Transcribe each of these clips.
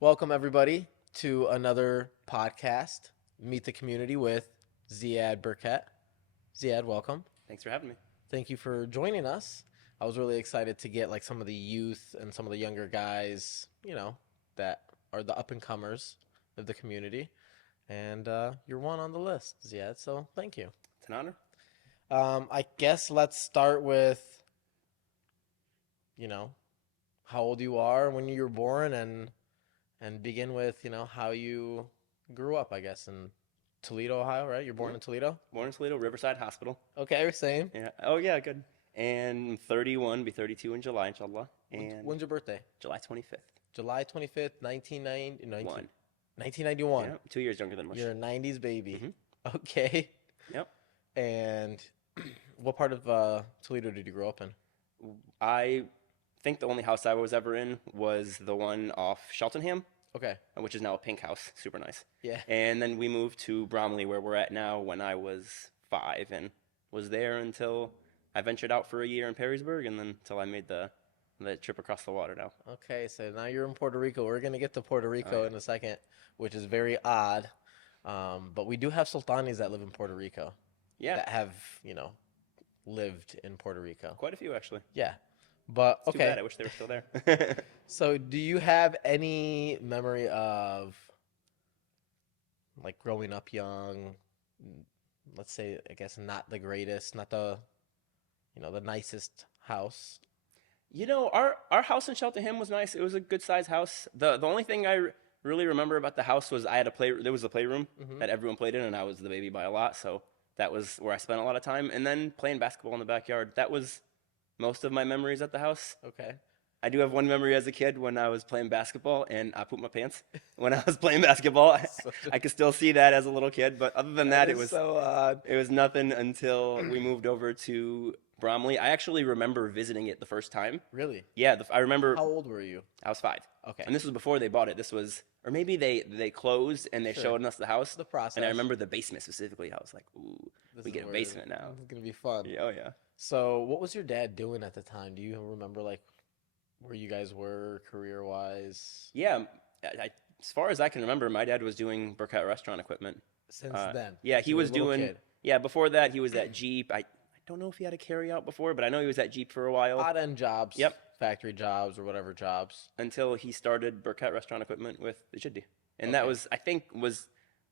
Welcome, everybody, to another podcast, Meet the Community with Ziad Burkett. Ziad, welcome. Thanks for having me. Thank you for joining us. I was really excited to get like some of the youth and some of the younger guys, that are the up and comers of the community. And you're one on the list, Ziad, so thank you. It's an honor. I guess let's start with, you know, how old you are when you were born and begin with, how you grew up, I guess, in Toledo, Ohio, right? You're born Yeah. in Toledo? Born in Toledo, Riverside Hospital. Okay, same. Yeah. Oh, yeah, good. And I'm 31, be 32 in July, inshallah. And When's your birthday? July 25th. July 25th, 1990, One. 1991. Yeah, 2 years younger than Mush. You're a 90s baby. hmm Okay. Yep. And what part of Toledo did you grow up in? I think the only house I was ever in was the one off Cheltenham, Okay. which is now a pink house. Super nice. Yeah. And then we moved to Bromley, where we're at now, when I was 5, and was there until I ventured out for a year in Perrysburg, and then until I made the trip across the water now. Okay, so now you're in Puerto Rico. We're going to get to Puerto Rico yeah. in a second, which is very odd. But we do have Sultanis that live in Puerto Rico Yeah, that have, lived in Puerto Rico. quite a few actually. Yeah. But It's too bad. okay. I wish they were still there. So do you have any memory of like growing up young, let's say, I guess not the greatest, not the nicest house? Our house in Cheltenham was nice. It was a good sized house. The only thing really remember about the house was I had a play. There was a playroom Hmm. that everyone played in, and I was the baby by a lot. So that was where I spent a lot of time. And then playing basketball in the backyard. That was most of my memories at the house. Okay. I do have one memory as a kid when I was playing basketball and I pooped my pants when I was playing basketball. Such a- I could still see that as a little kid, but other than that, is so odd. it was nothing until we moved over to Bromley. I actually remember visiting it the first time. Really? Yeah, I remember How old were you? I was 5, Okay. and this was before they bought it. This was, or maybe they closed and they Sure. showed us the house. The process. And I remember the basement specifically. I was like, ooh, This we is get a where basement now. This is gonna be fun. Yeah, oh yeah. So, what was your dad doing at the time? Do you remember like where you guys were career wise Yeah, as far as I can remember, my dad was doing Burkett restaurant equipment. since then? Yeah, Since he you were a was little doing. kid? Yeah, before that he was at Jeep. I don't know if he had a carry out before, but I know he was at Jeep for a while Odd end jobs. Yep. Factory jobs or whatever jobs. until he started Burkett restaurant equipment with Jiddi. And Okay. that was, I think, was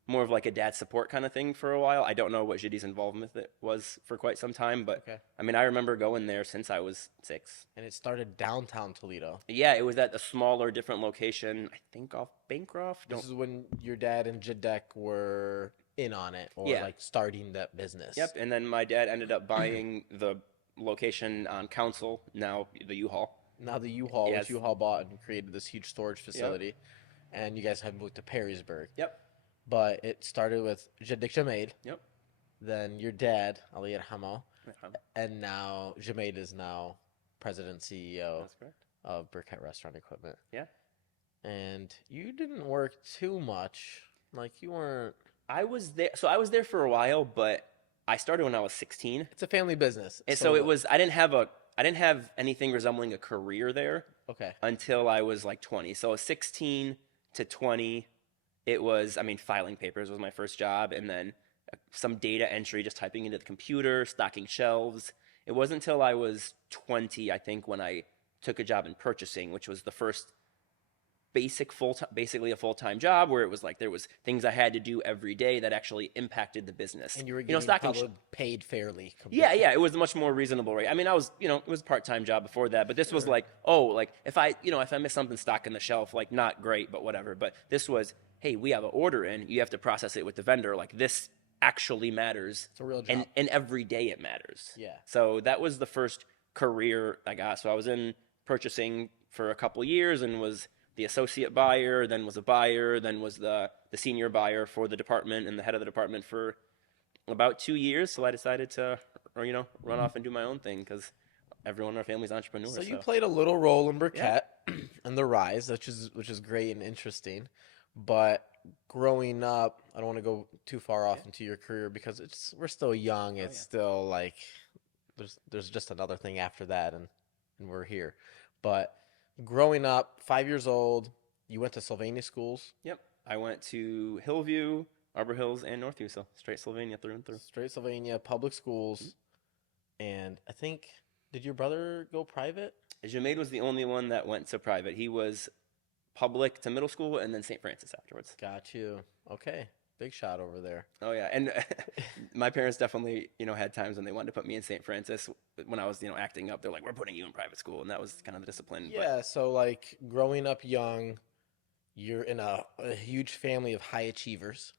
more of like a dad support kind of thing for a while. I don't know what Jiddi's involvement with it was for quite some time, but Okay. I mean, I remember going there since I was 6. And it started downtown Toledo. Yeah, it was at a smaller, different location. I think off Bancroft. This is when your dad and Jadek were in on it or Yeah. like starting that business. Yep. And then my dad ended up buying the location on Council, now the U-Haul. Now the U-Haul, Yes. which U-Haul bought and created this huge storage facility, and you guys have moved to Perrysburg. Yep. But it started with Jadek Jamaid, Yep. then your dad, Ali Hamo, Yeah, and now Jamaid is now president CEO that's correct. of Burkett Restaurant Equipment. Yeah. And you didn't work too much. Like you weren't. I was there. So I was there for a while, but I started when I was 16. It's a family business. And so it was, I didn't have anything resembling a career there Okay. until I was like 20. So 16 to 20, it was, I mean, filing papers was my first job, and then some data entry, just typing into the computer, stocking shelves. It wasn't until I was 20, I think, when I took a job in purchasing, which was the first basically a full-time job where it was like there was things I had to do every day that actually impacted the business. And you were You know, getting stocking probably paid fairly. Yeah, yeah, it was a much more reasonable rate. I mean, I was, it was a part-time job before that, but this was like, oh, like if I miss something stocking the shelf, like not great, but whatever. But this was, hey, we have an order in, you have to process it with the vendor. Like this actually matters, It's a real job. and every day it matters. Yeah. So that was the first career I got. So I was in purchasing for a couple years and was the associate buyer, then was a buyer, then was the senior buyer for the department and the head of the department for about 2 years. So I decided to, run off and do my own thing because everyone in our family's entrepreneurs. So you played a little role in Burkett and the rise, which is great and interesting. But growing up, I don't want to go too far off into your career because we're still young. It's still like there's just another thing after that, and we're here. But growing up, 5 years old, You went to Sylvania schools, Yep. I went to Hillview, Arbor Hills, and Northview, so straight Sylvania through and through. straight Sylvania public Mhm. schools, and I think did your brother go private? Jamaid was the only one that went to private. He was public to middle school and then St. Francis afterwards. Got you. Okay, big shot over there. Oh yeah, and my parents definitely, had times when they wanted to put me in St. Francis when I was, acting up. They're like, "We're putting you in private school," and that was kind of the discipline. But Yeah, so like growing up young, you're in a huge family of high achievers,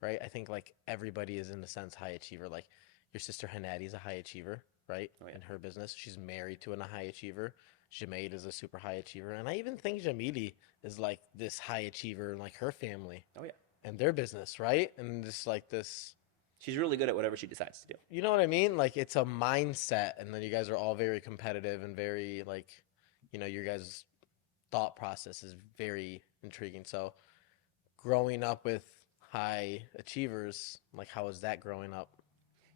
right? I think like everybody is in a sense high achiever. Like your sister Hanadi is a high achiever, right? oh yeah, In her business, she's married to a high achiever. Jamaid is a super high achiever, and I even think Jamili is like this high achiever in like her family oh yeah, and their business, right? And just like this, she's really good at whatever she decides to do. you know what I mean? Like it's a mindset, and then you guys are all very competitive and very like, your guys' thought process is very intriguing. So growing up with high achievers, like how was that growing up?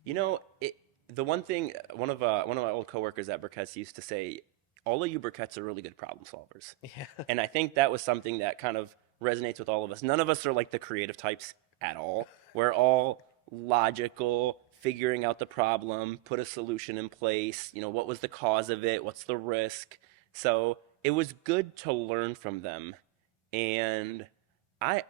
The one thing one of my old coworkers at Burkett's used to say, all of you Burketts are really good problem solvers. Yeah. And I think that was something that kind of resonates with all of us. None of us are like the creative types at all. We're all logical, figuring out the problem, put a solution in place, what was the cause of it, what's the risk. So it was good to learn from them. And I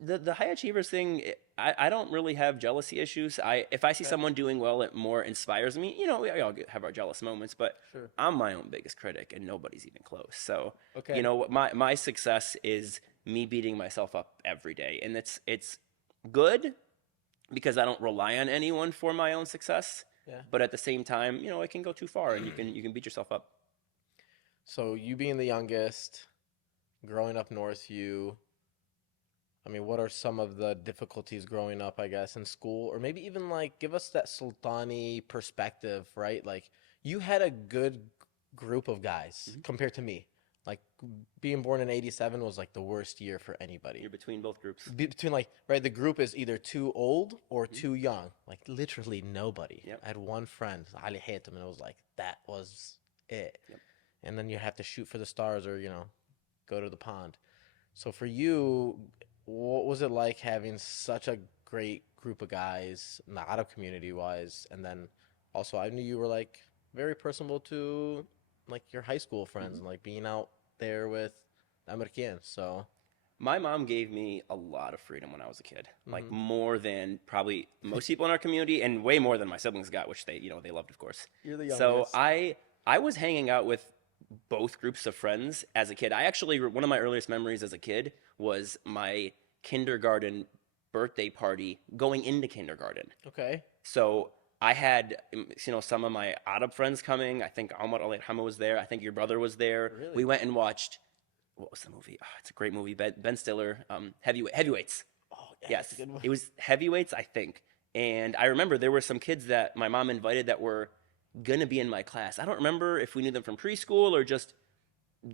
the high achievers thing, I don't really have jealousy issues. If I see Okay. someone doing well, it more inspires me. We all have our jealous moments, but Sure. I'm my own biggest critic, and nobody's even close. So Okay. my success is me beating myself up every day, and it's good because I don't rely on anyone for my own success. Yeah. But at the same time, it can go too far, and you can beat yourself up. So you being the youngest, growing up north, I mean, what are some of the difficulties growing up, I guess, in school? Or maybe even like give us that Sultani perspective, right? Like you had a good group of guys Mhm. compared to me. Like being born in 87 was like the worst year for anybody. You're between both groups. Between like, right, the group is either too old or Mhm. too young. Like literally nobody. Yep. I had one friend, Ali Hatem, and it was like, that was it. Yep. And then you have to shoot for the stars or, go to the pond. So for you, what was it like having such a great group of guys, not of community wise, and then also I knew you were like very personable to like your high school friends Mhm. and like being out there with American. So My mom gave me a lot of freedom when I was a kid, like mhm. more than probably most people in our community, and way more than my siblings got, which they loved, of course. You're the So youngest. I was hanging out with both groups of friends as a kid. I actually one of my earliest memories as a kid was my kindergarten birthday party going into kindergarten. Okay. So I had some of my Arab friends coming. I think Ahmad Al Hama was there. I think your brother was there. Really? We went and watched, what was the movie? Oh, it's a great movie. Ben Stiller, Heavyweights. Oh, yeah, Yes, that's a good one. it was Heavyweights, I think. And I remember there were some kids that my mom invited that were gonna be in my class. I don't remember if we knew them from preschool or just,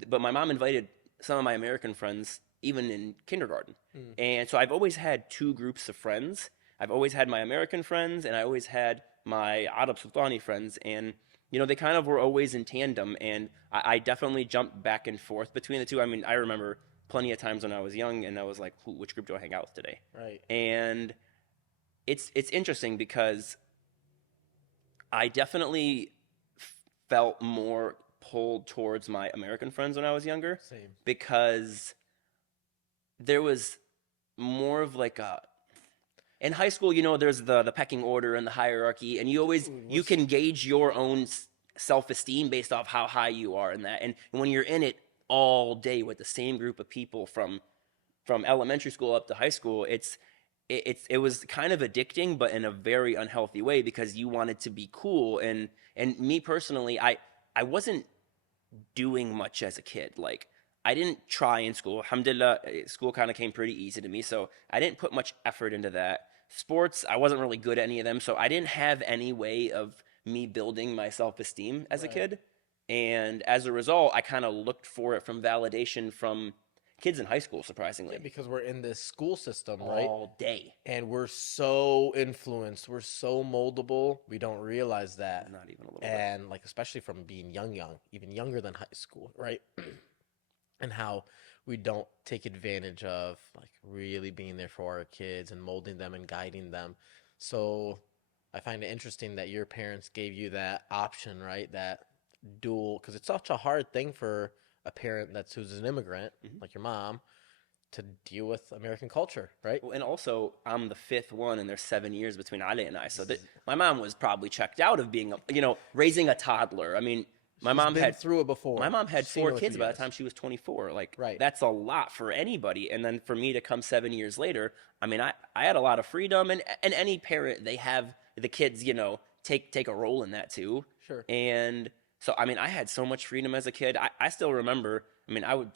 but my mom invited some of my American friends even in kindergarten. Mm. And so I've always had two groups of friends. I've always had my American friends, and I always had my Arab Sultani friends. And they kind of were always in tandem. And I definitely jumped back and forth between the two. I mean, I remember plenty of times when I was young, and I was like, which group do I hang out with today? Right. And it's interesting because I definitely felt more pulled towards my American friends when I was younger Same. because there was more of like a, in high school, there's the pecking order and the hierarchy, and you What's can gauge your own self-esteem based off how high you are in that. And when you're in it all day with the same group of people from elementary school up to high school, it was kind of addicting, but in a very unhealthy way because you wanted to be cool. And me personally, I wasn't doing much as a kid. Like I didn't try in school. Alhamdulillah, school kind of came pretty easy to me, so I didn't put much effort into that. Sports, I wasn't really good at any of them, so I didn't have any way of me building my self-esteem as a right. kid. And as a result, I kind of looked for it from validation from kids in high school, surprisingly, Yeah, because we're in this school system, right? all day. And we're so influenced, we're so moldable, we don't realize that. Not even a little bit. And like especially from being young, even younger than high school, right? And how we don't take advantage of like really being there for our kids and molding them and guiding them. So I find it interesting that your parents gave you that option, right? That dual, because it's such a hard thing for a parent that's who's an immigrant, Mhm. like your mom, to deal with American culture, right? Well, and also, I'm the fifth one, and there's 7 years between Ali and I. So that Z- my mom was probably checked out of being, raising a toddler. I mean, my She's mom been had through it my before. mom had She's seen four it with you kids by the guys. time she was 24. Like, Right. that's a lot for anybody. And then for me to come 7 years later, I mean, I had a lot of freedom, and any parent, they have the kids, take a role in that too. Sure. And so, I mean, I had so much freedom as a kid. I still remember. I mean, I'd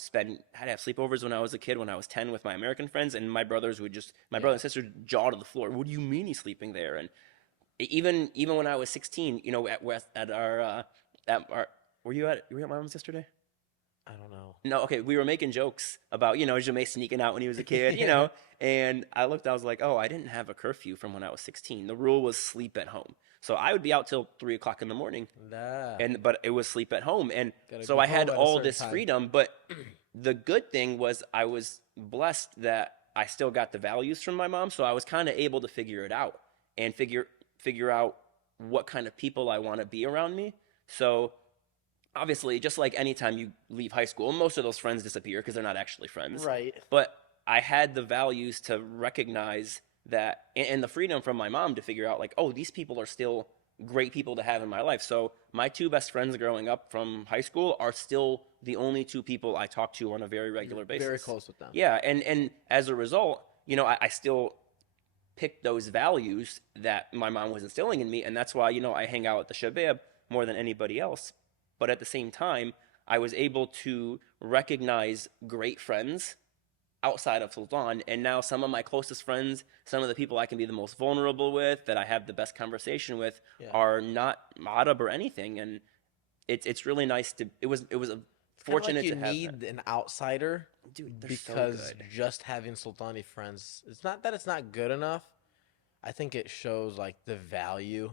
have sleepovers when I was a kid, when I was 10 with my American friends, and my brothers would my brother Yeah. and sister jaw to the floor. What do you mean he's sleeping there? And even when I was 16, were you at my mom's yesterday? I don't know. No, okay, we were making jokes about, Jamae sneaking out when he was a kid, and I was like, oh, I didn't have a curfew from when I was 16. The rule was sleep at home. So I would be out till 3 o'clock in the morning, Nah. but it was sleep at home. And Gotta so be I had home at a all certain this time. freedom, but the good thing was I was blessed that I still got the values from my mom, so I was kind of able to figure it out and figure out what kind of people I want to be around me. So obviously, just like anytime you leave high school, most of those friends disappear because they're not actually friends. Right. But I had the values to recognize that, and the freedom from my mom to figure out, like, oh, these people are still great people to have in my life. So my two best friends growing up from high school are still the only two people I talk to on a very regular basis. Very close with them. Yeah, and as a result, I still picked those values that my mom was instilling in me, and that's why I hang out at the Shabab more than anybody else. But at the same time, I was able to recognize great friends outside of Sultan, and now some of my closest friends, some of the people I can be the most vulnerable with, that I have the best conversation with, Yeah. are not Arab or anything, and it's really nice to. It was a fortunate you to have need that. an outsider Dude, they're because so good. just having Sultani friends, it's not that it's not good enough. I think it shows like the value,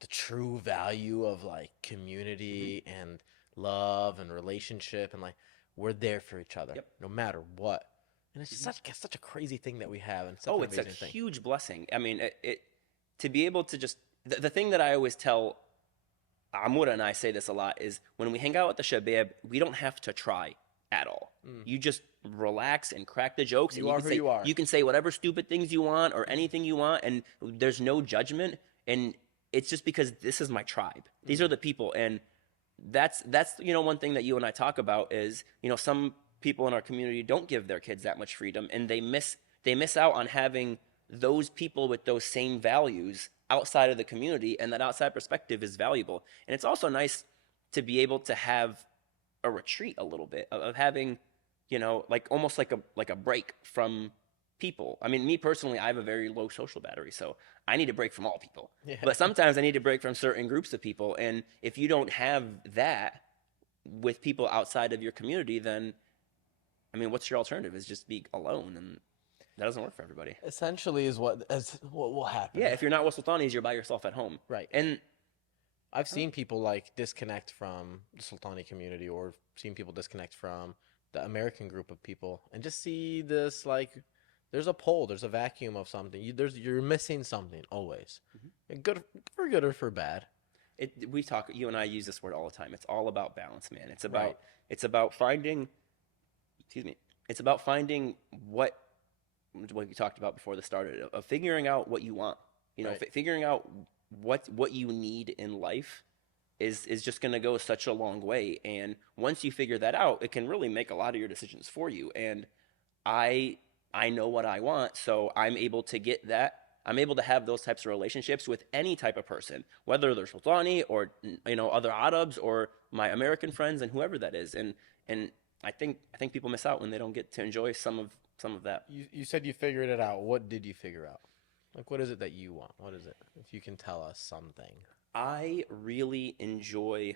the true value of like community and love and relationship and like we're there for each other Yep. no matter what. And it's just such a crazy thing that we have and such Oh, an it's a amazing thing. huge blessing. I mean, it to be able to just the thing that I always tell Amura, and I say this a lot, is when we hang out at the Shabab, we don't have to try at all. You just relax and crack the jokes, and You are who you are. you can say whatever stupid things you want or anything you want, and there's no judgment. And it's just because this is my tribe. These are the people, and that's one thing that you and I talk about is some people in our community don't give their kids that much freedom, and they miss out on having those people with those same values outside of the community, and that outside perspective is valuable. And it's also nice to be able to have a retreat a little bit of having like almost like a break from people. I mean, me personally, I have a very low social battery, so I need a break from all people. Yeah. But sometimes I need a break from certain groups of people, and if you don't have that with people outside of your community, then I mean, what's your alternative? Is just be alone, and that doesn't work for everybody. Essentially is what will happen. Yeah, if you're not with Sultanis, you're by yourself at home. Right. And I've seen people like disconnect from the Sultani community or seen people disconnect from the American group of people and just see this like there's a pull, there's a vacuum of something. You're missing something always. And good for good or for bad. you and I use this word all the time. It's all about balance, man. Right. It's about finding, excuse me, it's about finding what we talked about before this started, of figuring out what you want. Right. Figuring out what you need in life is just going to go such a long way. And once you figure that out, it can really make a lot of your decisions for you. And I know what I want, so I'm able to get that. I'm able to have those types of relationships with any type of person, whether they're Sultani or other Arabs or my American friends and whoever that is. And I think people miss out when they don't get to enjoy some of that. You said you figured it out. What did you figure out? Like what is it that you want? What is it? If you can tell us something. I really enjoy.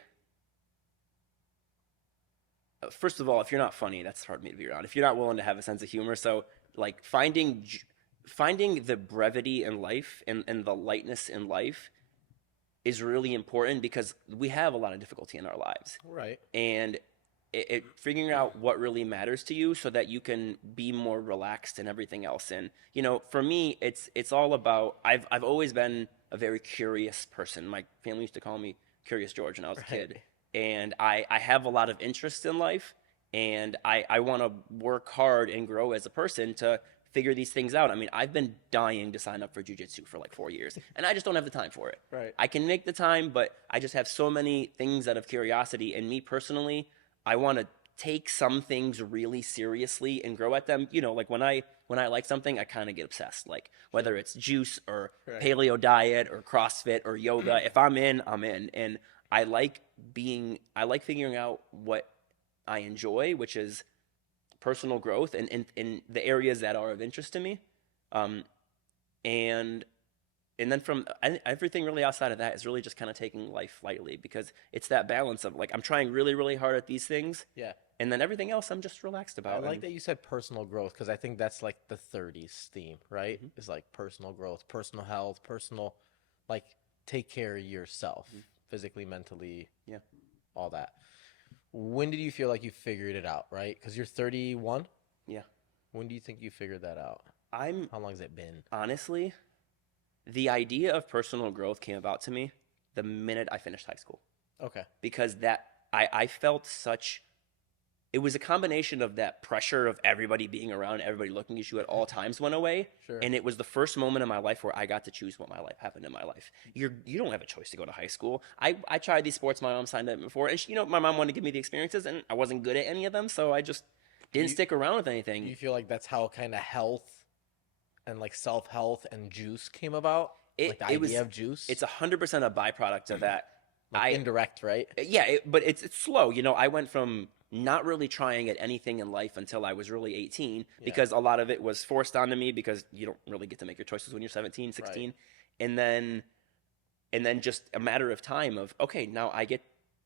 First of all, if you're not funny, that's hard for me to be around. If you're not willing to have a sense of humor, so like finding the brevity in life and the lightness in life is really important because we have a lot of difficulty in our lives. Right. And figuring out what really matters to you so that you can be more relaxed and everything else. And for me, it's all about. I've always been a very curious person. My family used to call me Curious George when I was a kid, and I have a lot of interest in life, and I want to work hard and grow as a person to figure these things out. I mean, I've been dying to sign up for jiu-jitsu for like 4 years, and I just don't have the time for it. Right. I can make the time, but I just have so many things out of curiosity. And me personally, I want to take some things really seriously and grow at them. Like when I like something, I kind of get obsessed. Like whether it's juice or paleo diet or CrossFit or yoga, if I'm in, I'm in. And I like figuring out what I enjoy, which is personal growth and in the areas that are of interest to me. And then from everything really outside of that is really just kind of taking life lightly, because it's that balance of like, I'm trying really, really hard at these things. Yeah. And then everything else I'm just relaxed about. I like that you said personal growth, because I think that's like the 30s theme, right? It's like personal growth, personal health, like take care of yourself, physically, mentally, all that. When did you feel like you figured it out, right? Because you're 31? Yeah. When do you think you figured that out? How long has it been? Honestly, the idea of personal growth came about to me the minute I finished high school. Okay. Because I felt it was a combination of that pressure of everybody being around, everybody looking at you at all times went away. Sure. And it was the first moment in my life where I got to choose what happened in my life. You don't have a choice to go to high school. I tried these sports my mom signed up for, and my mom wanted to give me the experiences, and I wasn't good at any of them, so I just didn't stick around with anything. Do you feel like that's how kind of health and like self-health and juice came about? Like the idea of juice? It's 100% a byproduct of that. Like indirect, right? Yeah, but it's slow. I went from not really trying at anything in life until I was really 18, because a lot of it was forced onto me, because you don't really get to make your choices when you're 17, 16. Right. And then just a matter of time of, okay, now I get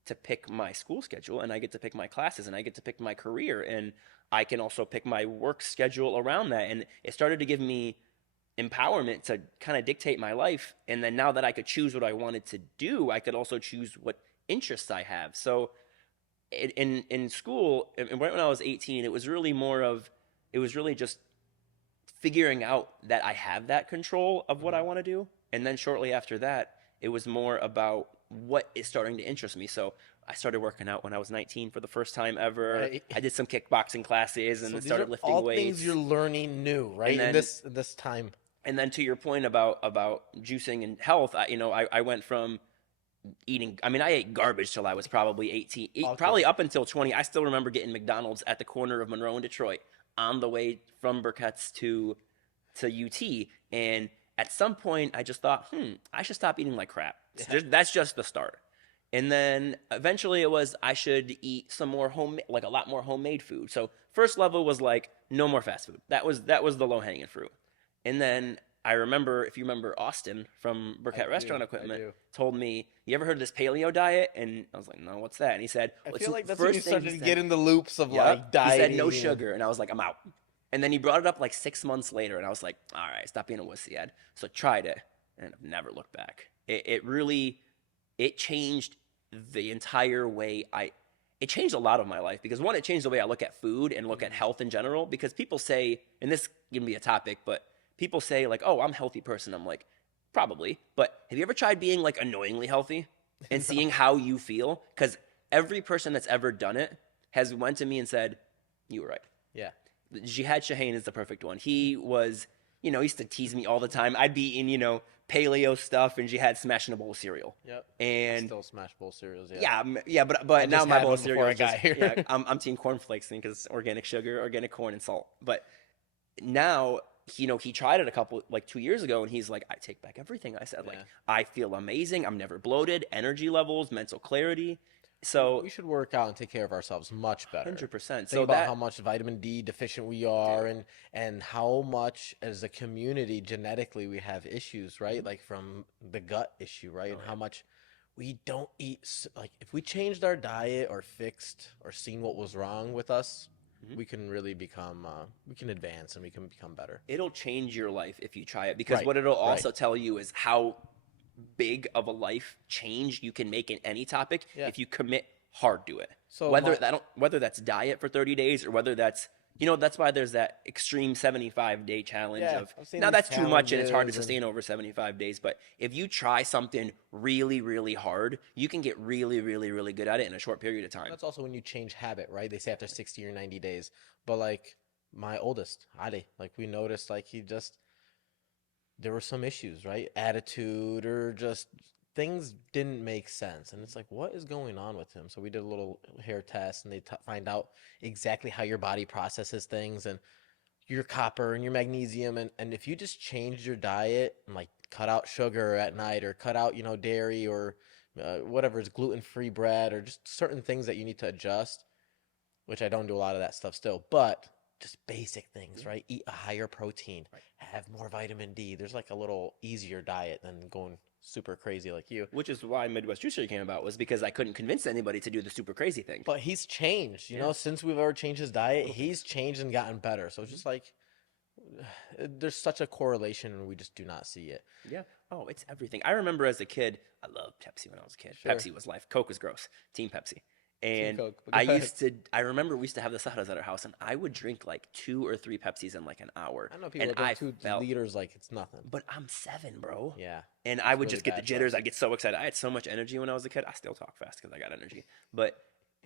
to pick my school schedule, and I get to pick my classes, and I get to pick my career, and I can also pick my work schedule around that. And it started to give me empowerment to kind of dictate my life. And then now that I could choose what I wanted to do, I could also choose what interests I have. So in school, and right when I was 18, it was really just figuring out that I have that control of what I want to do. And then shortly after that, it was more about what is starting to interest me. So I started working out when I was 19 for the first time ever. Right. I did some kickboxing classes and started lifting all weights. Things you're learning new, right? Then, in this time. And then to your point about juicing and health, I went from eating. I mean, I ate garbage till I was probably 18, probably up until 20. I still remember getting McDonald's at the corner of Monroe and Detroit on the way from Burkett's to UT. And at some point, I just thought, I should stop eating like crap. Yeah. That's just the start. And then eventually it was, I should eat some more like a lot more homemade food. So first level was like, no more fast food. That was the low hanging fruit. And then I remember, if you remember Austin from Burkett Restaurant Equipment, told me, you ever heard of this paleo diet? And I was like, no, what's that? And he said, I feel like that's when you started to get in the loops of like dieting. He said, no sugar. And I was like, I'm out. And then he brought it up like 6 months later. And I was like, all right, stop being a wussy, Ed. So I tried it and I've never looked back. It changed the entire way it changed a lot of my life, because one, it changed the way I look at food and look at health in general, because people say, and this can be a topic, but people say like, oh, I'm a healthy person. I'm like, probably. But have you ever tried being like annoyingly healthy and seeing how you feel? Because every person that's ever done it has went to me and said, you were right. Yeah. Jihad Shaheen is the perfect one. He was, he used to tease me all the time. I'd be in, paleo stuff, and Jihad smashing a bowl of cereal. Yep. And I still smash bowl of cereals. Yeah. Yeah, but now my bowl of cereal I got here. Yeah, I'm team cornflakes because it's organic sugar, organic corn, and salt. But now, he tried it 2 years ago, and he's like, I take back everything I said. Yeah. Like, I feel amazing. I'm never bloated. Energy levels, mental clarity. So we should work out and take care of ourselves much better. 100%. Think about how much vitamin D deficient we are, and how much as a community genetically we have issues, right? Like from the gut issue, right? And how much we don't eat. Like if we changed our diet or fixed or seen what was wrong with us, we can really become, we can advance and we can become better. It'll change your life if you try it, because what it'll also tell you is how big of a life change you can make in any topic if you commit hard do it. So Whether that's diet for 30 days or whether that's, that's why there's that extreme 75-day challenge yeah, of, I've seen now these that's too much and it's hard to challenges sustain over 75 days. But if you try something really, really hard, you can get really, really, really good at it in a short period of time. that's also when you change habit, right? They say after 60 or 90 days. But like my oldest, Ali, like we noticed like there were some issues, right? Attitude or just things didn't make sense. And it's like, what is going on with him? So we did a little hair test and they find out exactly how your body processes things and your copper and your magnesium. And if you just change your diet and like cut out sugar at night or cut out, dairy or whatever is gluten-free bread or just certain things that you need to adjust, which I don't do a lot of that stuff still, but just basic things, right? Eat a higher protein, have more vitamin D. There's like a little easier diet than going super crazy like you. Which is why Midwest Juicery came about, was because I couldn't convince anybody to do the super crazy thing. But he's changed, since we've ever changed his diet, he's changed and gotten better. So it's just like there's such a correlation and we just do not see it. Yeah. Oh, it's everything. I remember as a kid, I loved Pepsi when I was a kid. Sure. Pepsi was life. Coke was gross. Team Pepsi. And Coke, I remember we used to have the sodas at our house, and I would drink like 2 or 3 Pepsis in like an hour. I know people and drink 2 liters like it's nothing. But I'm 7, bro. Yeah. And I would really just get the bad jitters. I'd get so excited. I had so much energy when I was a kid. I still talk fast because I got energy. But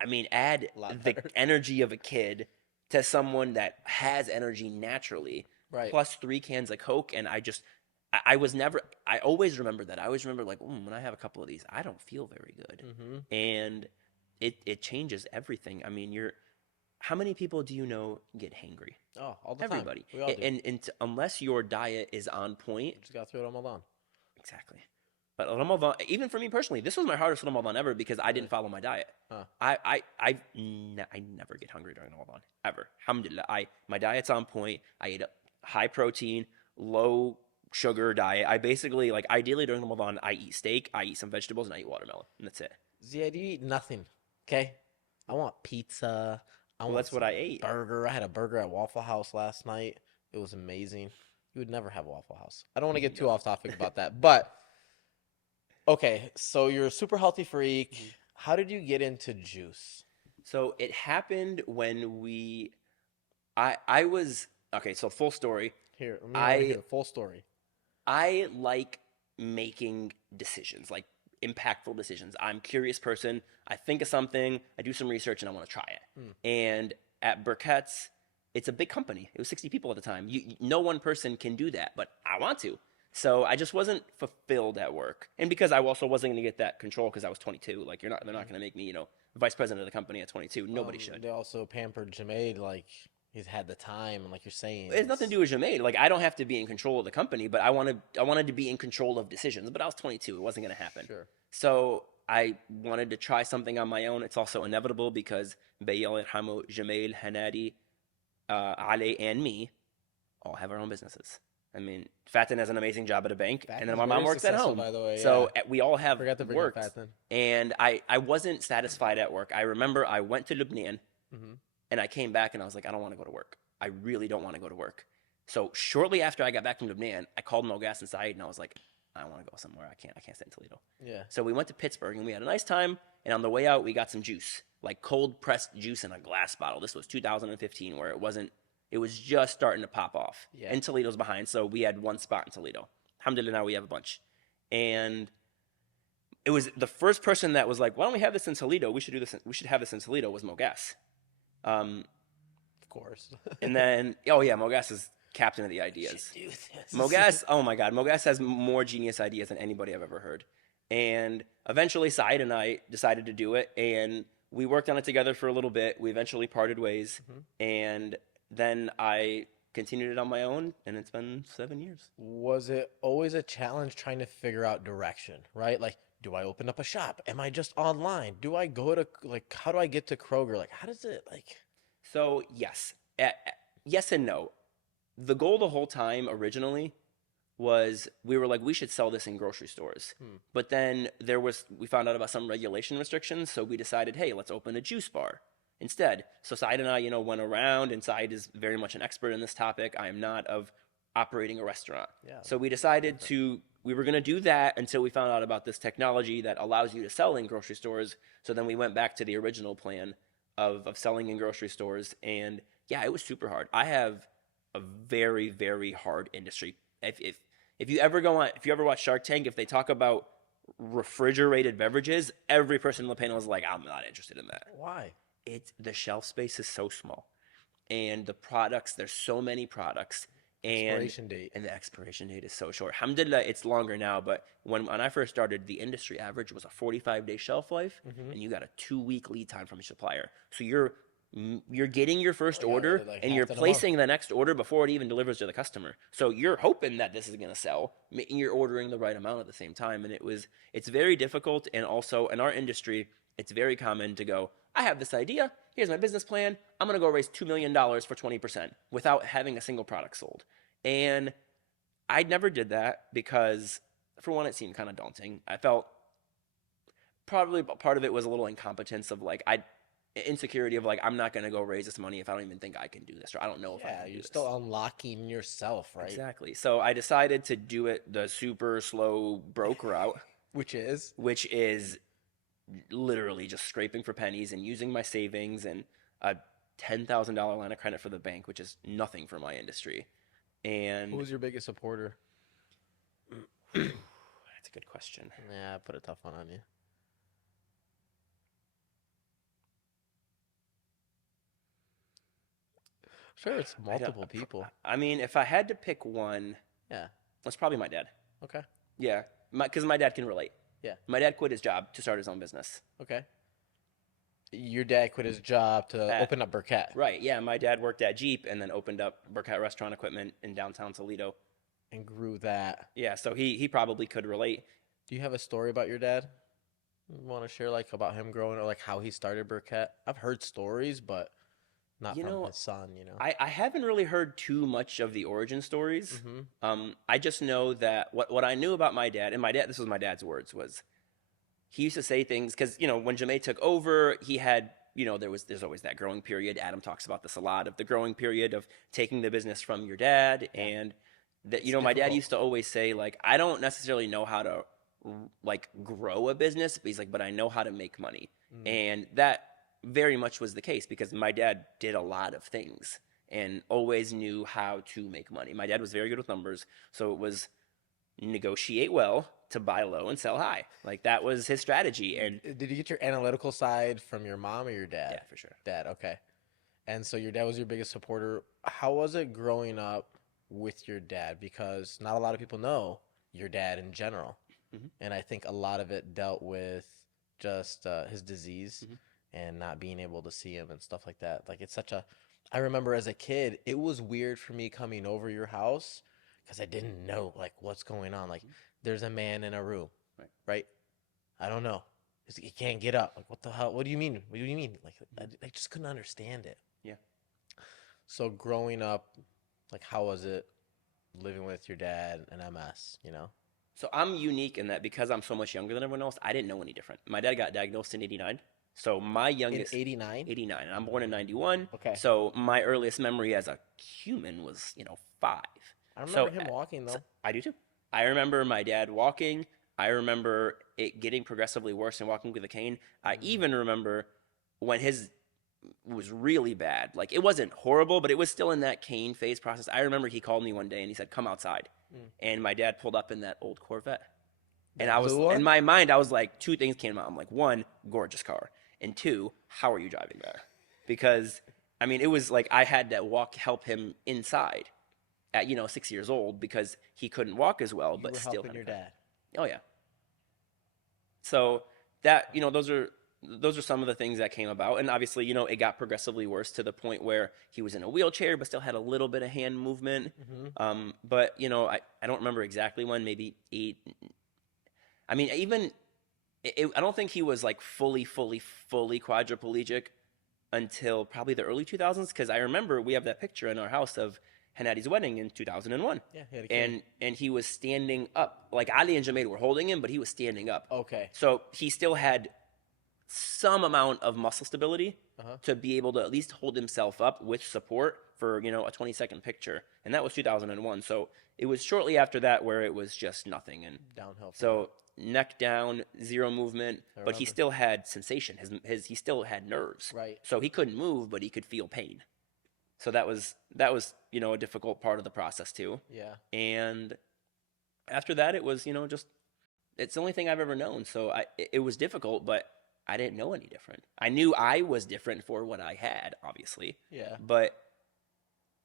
I mean, add the energy of a kid to someone that has energy naturally, Right. plus 3 cans of Coke, and I was never. I always remember that. I always remember like, when I have a couple of these, I don't feel very good, and it changes everything. I mean, how many people do you know get hangry? Oh, all the Everybody. time. We all do. And unless your diet is on point, You just got to throw it on. exactly. But Ramadan, even for me personally, this was my hardest Ramadan ever because I didn't follow my diet. Huh. I never get hungry during Ramadan ever. Alhamdulillah. My diet's on point. I eat a high protein, low sugar diet. I basically, like, ideally during Ramadan, I eat steak, I eat some vegetables, and I eat watermelon, and that's it. Ziad, you eat nothing, okay? I want pizza. That's what I ate. Burger. I had a burger at Waffle House last night. It was amazing. You would never have Waffle House. I don't want to get too off topic about that, but okay. So you're a super healthy freak. How did you get into juice? So it happened when I was okay. So full story. Here, let me hear the full story. I like making decisions, like impactful decisions. I'm a curious person. I think of something, I do some research, and I want to try it. And at Burkett's, it's a big company. It was 60 people at the time. No one person can do that, but I want to. So I just wasn't fulfilled at work. And because I also wasn't going to get that control because I was 22. Like, they're not going to make me, vice president of the company at 22. Nobody should. They also pampered Jamaid, like he's had the time, and like you're saying, It has nothing to do with Jamaid. Like, I don't have to be in control of the company, but I wanted to be in control of decisions. But I was 22. It wasn't going to happen. Sure. So I wanted to try something on my own. It's also inevitable because Bayal Irhamu, Jamail, Hanadi, Ali, and me all have our own businesses. I mean, Fatin has an amazing job at a bank, and then my mom works at home. By the way, so we all have forgot to bring up Fatin. And I wasn't satisfied at work. I remember I went to Lebanon, and I came back, and I was like, I don't want to go to work. I really don't want to go to work. So shortly after I got back from Lebanon, I called Mogas and Saeed, and I was like, I want to go somewhere. I can't stay in Toledo. Yeah. So we went to Pittsburgh, and we had a nice time. And on the way out, we got some juice, like cold pressed juice in a glass bottle. This was 2015, where it was just starting to pop off. Yeah. And Toledo's behind, so we had one spot in Toledo. Alhamdulillah, now we have a bunch. And it was the first person that was like, why don't we have this in Toledo? We should do this. We should have this in Toledo. Was Mogas. Of course. And then, Mogas is captain of the ideas. Do this. Mogas, oh my God, Mogas has more genius ideas than anybody I've ever heard. And eventually, Saeed and I decided to do it, and we worked on it together for a little bit. We eventually parted ways, and then I continued it on my own, and it's been 7 years. Was it always a challenge trying to figure out direction, right? Like, do I open up a shop? Am I just online? Do I go to, like, how do I get to Kroger? Like, how does it, like... So, yes. Yes and no. The goal the whole time originally was we were like, we should sell this in grocery stores. But then we found out about some regulation restrictions, so we decided, hey, let's open a juice bar instead. So Saeed and I, went around, and Saeed is very much an expert in this topic. I am not, of operating a restaurant. Yeah. So we decided to we were going to do that until we found out about this technology that allows you to sell in grocery stores. So then we went back to the original plan of selling in grocery stores. And yeah, it was super hard. I have a very, very hard industry. If you ever watch Shark Tank, if they talk about refrigerated beverages, every person on the panel is like, I'm not interested in that. Why? The shelf space is so small, and the products, there's so many products, and the expiration date is so short. Alhamdulillah, it's longer now, but when I first started, the industry average was a 45-day shelf life, and you got a 2-week lead time from your supplier. So you're getting your first order, and you're placing the next order before it even delivers to the customer. So you're hoping that this is going to sell, and you're ordering the right amount at the same time. And it's very difficult. And also in our industry, it's very common to go, I have this idea. Here's my business plan. I'm going to go raise $2 million for 20% without having a single product sold. And I never did that because, for one, it seemed kind of daunting. I felt probably part of it was a little incompetence of like, insecurity of like, I'm not going to go raise this money if I don't even think I can do this, or I don't know if I can do this. You're still unlocking yourself, right? Exactly. So I decided to do it the super slow broke route, which is literally just scraping for pennies and using my savings and a $10,000 line of credit for the bank, which is nothing for my industry. And who was your biggest supporter? That's a good question. Yeah, I put a tough one on you. Sure, it's multiple people. I mean, if I had to pick one, that's probably my dad. Okay. Yeah, because my dad can relate. Yeah. My dad quit his job to start his own business. Okay. Your dad quit his job to open up Burkett. Right, yeah. My dad worked at Jeep and then opened up Burkett Restaurant Equipment in downtown Toledo. And grew that. Yeah, so he probably could relate. Do you have a story about your dad? You want to share, like, about him growing or, like, how he started Burkett? I've heard stories, but not from his son, I haven't really heard too much of the origin stories. I just know that what I knew about my dad, and my dad, this was my dad's words, was he used to say things, because, when Jamae took over, he had, there's always that growing period. Adam talks about this a lot, of the growing period of taking the business from your dad. And that, my dad used to always say, like, I don't necessarily know how to, like, grow a business, but he's like, but I know how to make money. And that very much was the case, because my dad did a lot of things and always knew how to make money. My dad was very good with numbers, so it was negotiate well to buy low and sell high. Like, that was his strategy. And did you get your analytical side from your mom or your dad? Yeah, for sure. Dad, okay. And so your dad was your biggest supporter. How was it growing up with your dad? Because not a lot of people know your dad in general. And I think a lot of it dealt with just his disease and not being able to see him and stuff like that. Like, it's such a, I remember as a kid, it was weird for me coming over your house because I didn't know, like, what's going on. Like, there's a man in a room, right? I don't know. He can't get up. Like, what the hell? What do you mean? What do you mean? Like, I just couldn't understand it. Yeah. So growing up, like, how was it living with your dad and MS, So I'm unique in that because I'm so much younger than everyone else, I didn't know any different. My dad got diagnosed in 89. So my youngest... In 89? 89. And I'm born in 91. Okay. So my earliest memory as a human was, 5. I remember him walking, though. I do, too. I remember my dad walking. I remember it getting progressively worse and walking with a cane. I even remember when his was really bad. Like, it wasn't horrible, but it was still in that cane phase process. I remember he called me one day and he said, come outside. And my dad pulled up in that old Corvette. And I was, in my mind, I was like, two things came out. I'm like, one, gorgeous car. And two, how are you driving there? Because, I mean, it was like I had to help him inside at, 6 years old because he couldn't walk as well, but still. Helping your dad. Oh, yeah. So that, those are some of the things that came about. And obviously, it got progressively worse to the point where he was in a wheelchair, but still had a little bit of hand movement. But, I don't remember exactly when, maybe 8. I mean, I don't think he was like fully quadriplegic until probably the early 2000s. Because I remember we have that picture in our house of Hennadi's wedding in 2001. Yeah, he had a kid. And he was standing up. Like, Ali and Jamaid were holding him, but he was standing up. Okay. So he still had some amount of muscle stability to be able to at least hold himself up with support for, you know, a 20-second picture. And that was 2001. So it was shortly after that where it was just nothing. And Downhill. so neck down, zero movement, I but he remember. still had sensation. He still had nerves. Right. So he couldn't move, but he could feel pain. So that was, you know, a difficult part of the process too. Yeah. And after that, it was, you know, just, it's the only thing I've ever known. So it was difficult, but I didn't know any different. I knew I was different for what I had, obviously. Yeah. But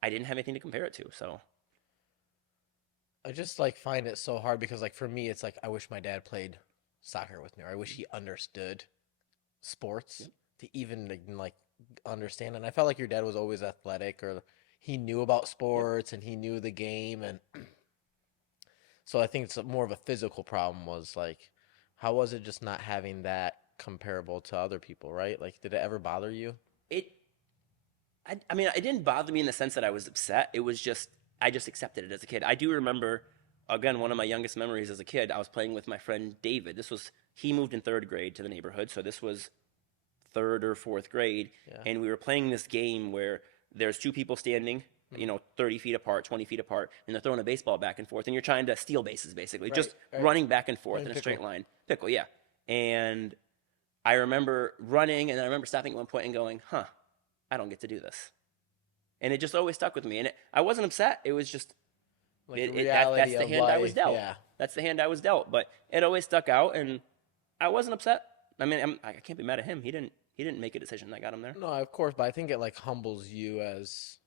I didn't have anything to compare it to. So I just like find it so hard because like for me it's like I wish my dad played soccer with me, or I wish he understood sports to even like understand. And I felt like your dad was always athletic, or he knew about sports and he knew the game. And so I think it's more of a physical problem. Was like, how was it just not having that comparable to other people, right? Like, did it ever bother you? it, I mean, it didn't bother me in the sense that I was upset. It was just, I just accepted it as a kid. I do remember, again, one of my youngest memories as a kid, I was playing with my friend David. He moved in third grade to the neighborhood. So this was third or fourth grade. Yeah. And we were playing this game where there's two people standing, you know, 30 feet apart, 20 feet apart, and they're throwing a baseball back and forth. And you're trying to steal bases, basically, just running back and forth in a straight line. Pickle, yeah. And I remember running, and I remember stopping at one point and going, I don't get to do this. And it just always stuck with me. And I wasn't upset. It was just, Like that's the hand I was dealt. Yeah. That's the hand I was dealt. But it always stuck out, and I wasn't upset. I mean, I can't be mad at him. He didn't make a decision that got him there. No, of course, but I think it like humbles you as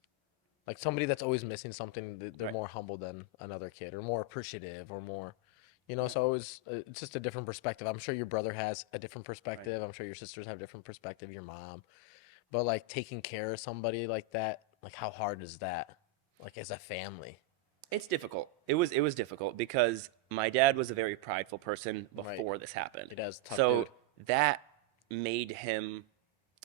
like somebody that's always missing something. They're more humble than another kid, or more appreciative, or more, you know. So it's just a different perspective. I'm sure your brother has a different perspective. I'm sure your sisters have a different perspective. Your mom, but like taking care of somebody like that, like how hard is that? Like as a family. It's difficult. It was difficult because my dad was a very prideful person before this happened. It is tough. So dude. that made him,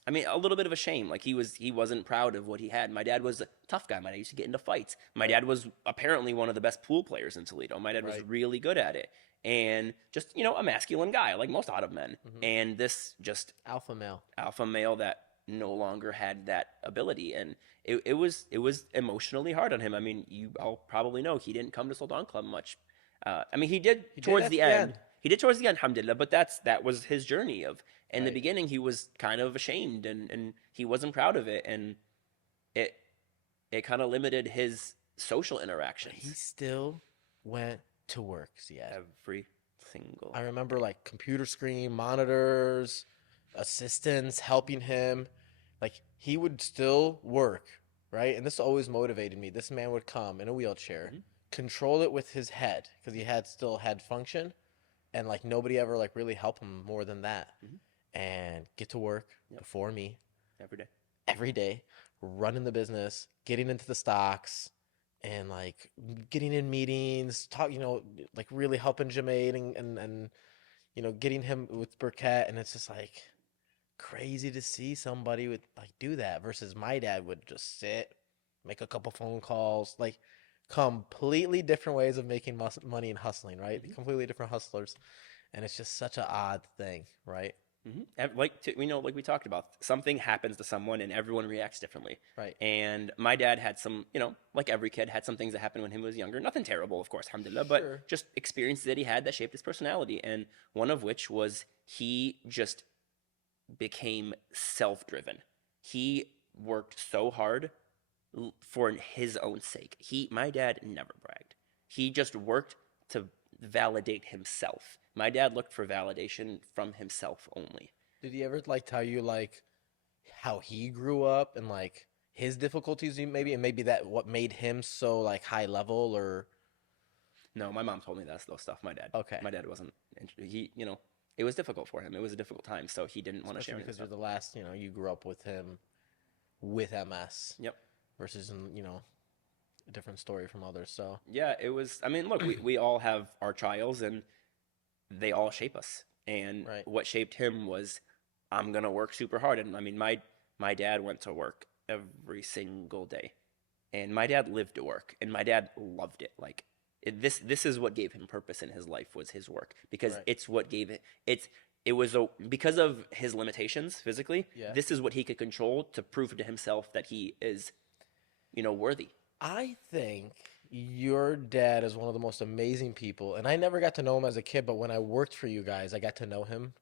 I mean, a little bit of a shame. Like he wasn't proud of what he had. My dad was a tough guy. My dad used to get into fights. My dad was apparently one of the best pool players in Toledo. My dad was really good at it. And just, you know, a masculine guy, like most out of men. And this just Alpha male that no longer had that ability. And it was emotionally hard on him. I mean, you all probably know he didn't come to Sultan Club much. I mean, he did towards the end. He did towards the end, alhamdulillah, but that was his journey of. In the beginning, he was kind of ashamed and he wasn't proud of it, and it kind of limited his social interactions. He still went to work. Ziad. Every single. I remember like computer screen monitors, assistants helping him. Like he would still work, right? And this always motivated me. This man would come in a wheelchair, control it with his head because he still had function, and like nobody ever like really helped him more than that. And get to work before me every day, running the business, getting into the stocks, and like getting in meetings, you know, like really helping Jamaid and you know, getting him with Burkett. And it's just like crazy to see somebody with like do that versus my dad would just sit, make a couple phone calls, like completely different ways of making money and hustling, right? Completely different hustlers. And it's just such an odd thing, right? Like we talked about, something happens to someone and everyone reacts differently. Right. And my dad had some, you know, like every kid had some things that happened when he was younger. Nothing terrible, of course, alhamdulillah, but just experiences that he had that shaped his personality. And one of which was he just became self-driven. He worked so hard for his own sake. My dad never bragged. He just worked to validate himself. My dad looked for validation from himself only. Did he ever like tell you like how he grew up and like his difficulties maybe, and maybe that what made him so like high level? Or no, my mom told me those stuff. My dad. Okay. My dad wasn't. He, you know, it was difficult for him. It was a difficult time, so he didn't want to share. Because you're the last, you know, you grew up with him with MS. Yep. Versus, you know, a different story from others. So yeah, it was. I mean, look, we all have our trials, and they all shape us. And what shaped him was, I'm gonna work super hard. And I mean, my dad went to work every single day, and my dad lived to work, and my dad loved it. Like this is what gave him purpose in his life, was his work, because it's what gave it. It was because of his limitations physically. This is what he could control to prove to himself that he is worthy. I think your dad is one of the most amazing people, and I never got to know him as a kid, but when I worked for you guys, I got to know him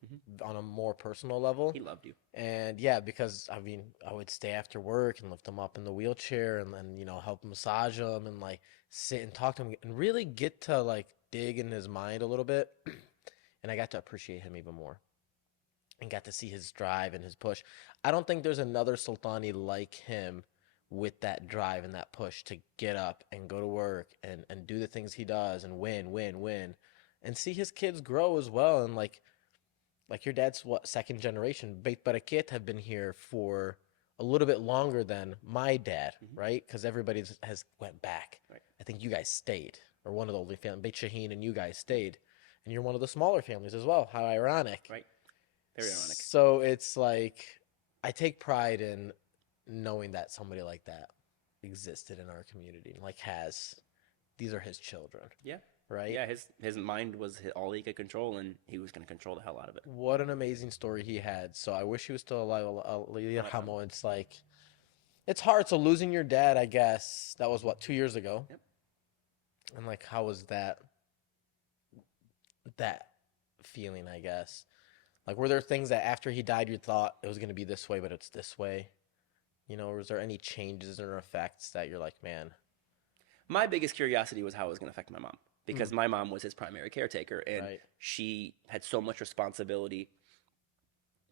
on a more personal level. He loved you. And yeah, because I mean, I would stay after work and lift him up in the wheelchair and then, help massage him and like sit and talk to him and really get to like dig in his mind a little bit. And I got to appreciate him even more and got to see his drive and his push. I don't think there's another Sultani like him with that drive and that push to get up and go to work and do the things he does and win, and see his kids grow as well. And like your dad's what, second generation? Beit Baraket have been here for a little bit longer than my dad, right? Because everybody has went back. Right. I think you guys stayed, or one of the only families, Beit Shaheen and you guys stayed. And you're one of the smaller families as well. How ironic. Right. Very ironic. So it's like, I take pride in knowing that somebody like that existed in our community. Like these are his children. Yeah. Right? Yeah, his mind was all he could control, and he was going to control the hell out of it. What an amazing story he had. So I wish he was still alive. It's like, it's hard. So losing your dad, I guess, that was what, 2 years ago? Yep. And like, how was that feeling, I guess? Like, were there things that after he died you thought it was going to be this way, but it's this way? Was there any changes or effects that you're like, man? My biggest curiosity was how it was going to affect my mom, because my mom was his primary caretaker, and Right. she had so much responsibility,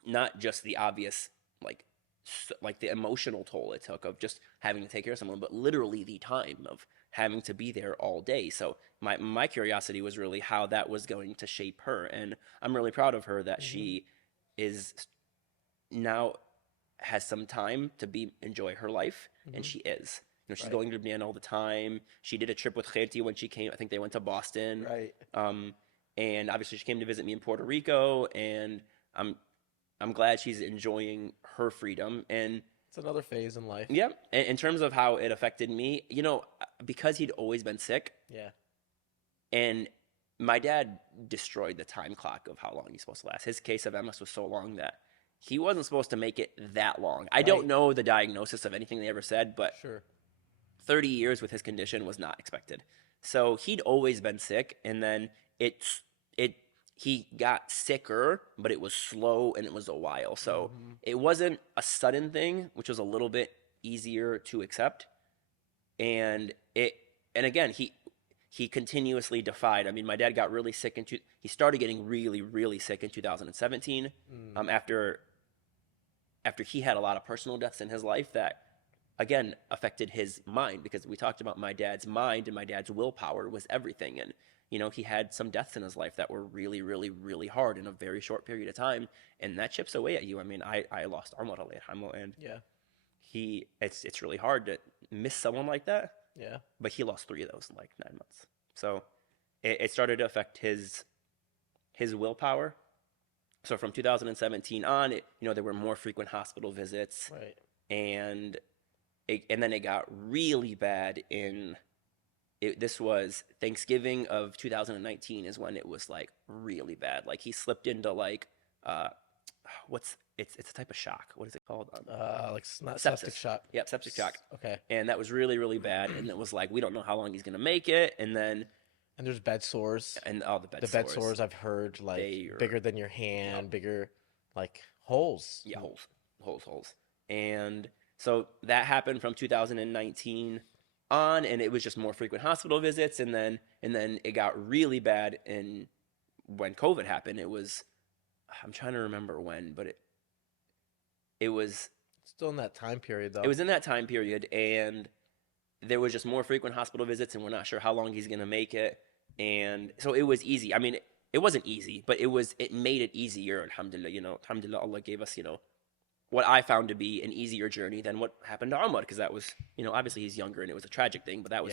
not just the obvious, like the emotional toll it took of just having to take care of someone, but literally the time of having to be there all day. So my curiosity was really how that was going to shape her, and I'm really proud of her that she is now has some time to enjoy her life, and she is. She's Right. going to Japan all the time. She did a trip with Khairti when she came. I think they went to Boston. Right. And obviously she came to visit me in Puerto Rico, and I'm glad she's enjoying her freedom. And It's another phase in life. yeah, in terms of how it affected me, because he'd always been sick, Yeah. and my dad destroyed the time clock of how long he's supposed to last. His case of MS was so long that he wasn't supposed to make it that long. I don't know the diagnosis of anything they ever said, but Sure. 30 years with his condition was not expected. So he'd always been sick, and then he got sicker, but it was slow and it was a while. So it wasn't a sudden thing, which was a little bit easier to accept. And again, he continuously defied. I mean, my dad got really sick he started getting really, really sick in 2017, after he had a lot of personal deaths in his life that, again, affected his mind, because we talked about my dad's mind and my dad's willpower was everything. And, he had some deaths in his life that were really, really, really hard in a very short period of time. And that chips away at you. I mean, I lost Armor and Yeah. it's really hard to miss someone like that. Yeah. But he lost 3 of those in like 9 months. So it started to affect his willpower. So from 2017 on, there were more frequent hospital visits. Right. And then it got really bad this was Thanksgiving of 2019 is when it was like really bad. Like he slipped into like, it's a type of shock. What is it called? Like not Sepsis. septic shock. Yep, septic shock. Okay. And that was really, really bad. And it was like, we don't know how long he's going to make it. And there's bed sores. And all the bed sores. The bed sores I've heard like bigger than your hand, bigger like holes. Yeah, holes. And so that happened from 2019 on, and it was just more frequent hospital visits. And then it got really bad. And when COVID happened, I'm trying to remember when, but it was still in that time period though. It was in that time period, and there was just more frequent hospital visits, and we're not sure how long he's going to make it. And so it was easy. I mean, it wasn't easy, but it made it easier. Alhamdulillah, alhamdulillah, Allah gave us, what I found to be an easier journey than what happened to Ahmad, because that was, obviously he's younger and it was a tragic thing, but that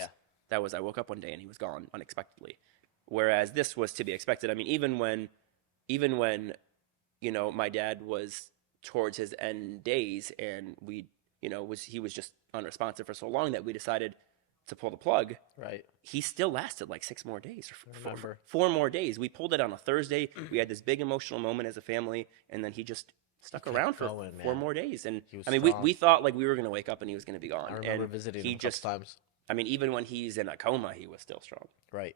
was I woke up one day and he was gone unexpectedly. Whereas this was to be expected. I mean, even when my dad was towards his end days, and he was just unresponsive for so long that we decided to pull the plug. Right. He still lasted like 6 more days, or 4 more days. We pulled it on a Thursday. We had this big emotional moment as a family, and then he just stuck kept around for going, 4 man. more days. And He was I mean, strong. we thought like we were going to wake up and he was going to be I gone. remember And visiting he him a couple just, times. I mean, even when he's in a coma, he was still strong. Right.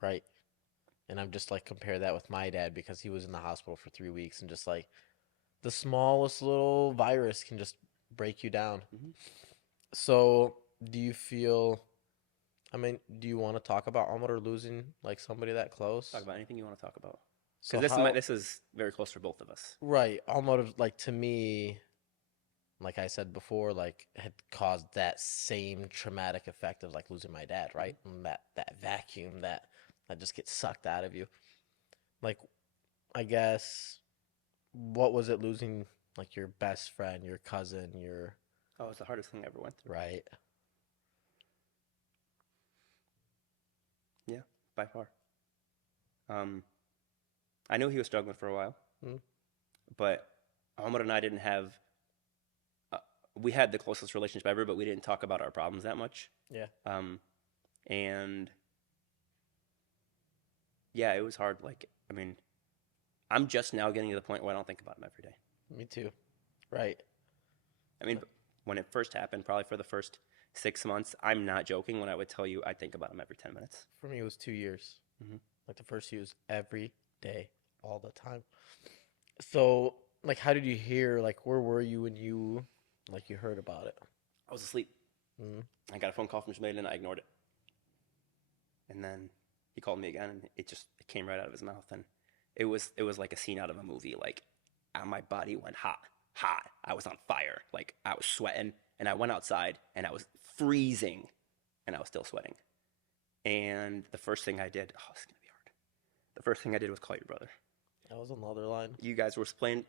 Right. And I'm just like compare that with my dad because he was in the hospital for 3 weeks and just like the smallest little virus can just break you down. Hmm. So, do you feel? I mean, do you want to talk about Ahmed or losing like somebody that close? Talk about anything you want to talk about. So Because how? this is very close for both of us. Right, Ahmed like to me, like I said before, like had caused that same traumatic effect of like losing my dad. Right, and that vacuum that just gets sucked out of you. Like, I guess, what was it losing like your best friend, your cousin, your Oh, it's the hardest thing I ever went through. right? Yeah, by far. Um, I knew he was struggling for a while, Mm, but Ahmed and I didn't have. Uh, we had the closest relationship ever, but we didn't talk about our problems that much. yeah, Um, and yeah, it was hard. Like, I mean, I'm just now getting to the point where I don't think about him every day. me too. Right, I mean, when it first happened, probably for the first 6 months, I'm not joking when I would tell you I think about him every 10 minutes. for me it was 2 years. Hmm. Like the first year was every day, all the time. So, like, how did you hear? Like, where were you when you heard about it? I was asleep. Mm, I got a phone call from Shmail and I ignored it. And then he called me again and it came right out of his mouth. And it was like a scene out of a movie. Like, my body went hot. I was on fire. Like, I was sweating and I went outside and I was freezing and I was still sweating. And the first thing I did, oh, it's going to be hard. The first thing I did was call your brother. that was on the other line. You guys were sitting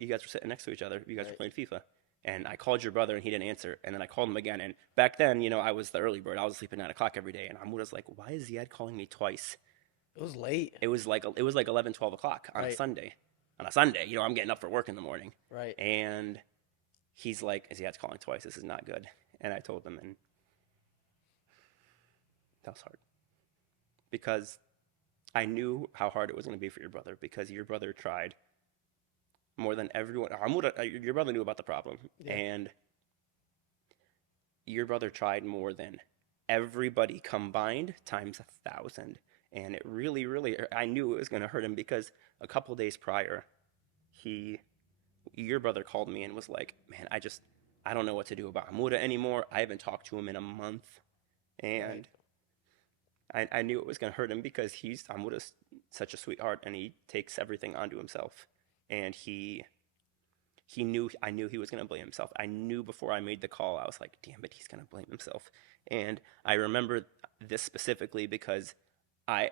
next to each other. You guys were Right. playing FIFA. And I called your brother and he didn't answer. And then I called him again. And back then, I was the early bird. I was asleep at 9 o'clock every day. And Amud was like, why is Ziad calling me twice? It was late. It was like 11, 12 o'clock on a Right. Sunday. On a Sunday, I'm getting up for work in the morning. Right. And he's like, Ziad's calling twice. This is not good. And I told him, and that was hard. Because I knew how hard it was going to be for your brother. Because your brother tried more than everyone. Your brother knew about the problem. Yeah. And your brother tried more than everybody combined times 1,000. And it really, really, I knew it was going to hurt him because a couple days prior, your brother called me and was like, man, I don't know what to do about Hamuda anymore. I haven't talked to him in a month. And I knew it was going to hurt him because Hamuda's such a sweetheart and he takes everything onto himself. And I knew he was going to blame himself. I knew before I made the call, I was like, damn it, he's going to blame himself. And I remember this specifically because I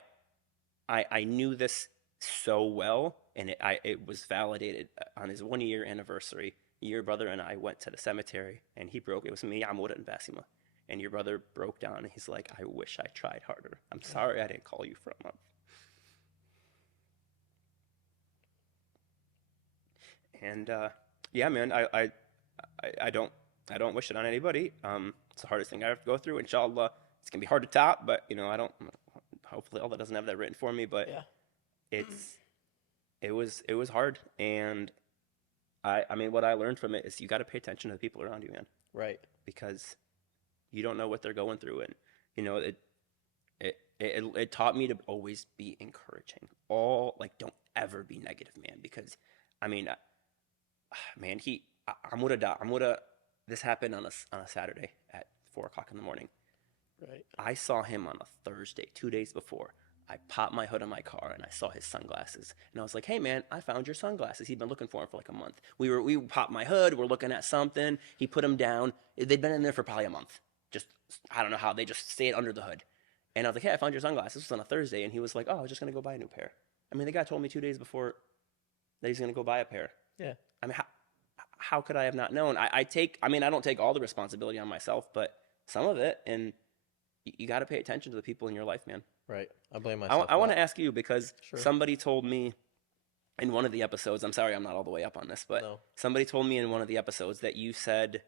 knew this so well, and it was validated on his 1 year anniversary. Your brother and I went to the cemetery, and he broke. It was me, Amuda, and Basima. And your brother broke down, and he's like, I wish I tried harder. I'm sorry I didn't call you for a month. And yeah, man, I don't wish it on anybody. It's the hardest thing I have to go through. Inshallah, it's gonna be hard to top, but I don't. Hopefully, Allah doesn't have that written for me. But Yeah. it was hard, and I mean, what I learned from it is you got to pay attention to the people around you, man, Right. because you don't know what they're going through, and it taught me to always be encouraging. Don't ever be negative, man, because I mean, man, Amuda, this happened on a Saturday at 4 o'clock in the morning. Right. I saw him on a Thursday, 2 days before. I popped my hood on my car and I saw his sunglasses. And I was like, hey man, I found your sunglasses. He'd been looking for them for like a month. We popped my hood, we're looking at something. He put them down. They'd been in there for probably a month. Just, I don't know how, they just stayed under the hood. And I was like, hey, I found your sunglasses. This was on a Thursday. And he was like, oh, I was just going to go buy a new pair. I mean, the guy told me 2 days before that he's going to go buy a pair. Yeah. I mean, how could I have not known? I don't take all the responsibility on myself, but some of it, and you got to pay attention to the people in your life, man. Right. I blame myself. I want to ask you because Sure. somebody told me in one of the episodes, I'm sorry I'm not all the way up on this, but No. somebody told me in one of the episodes that you said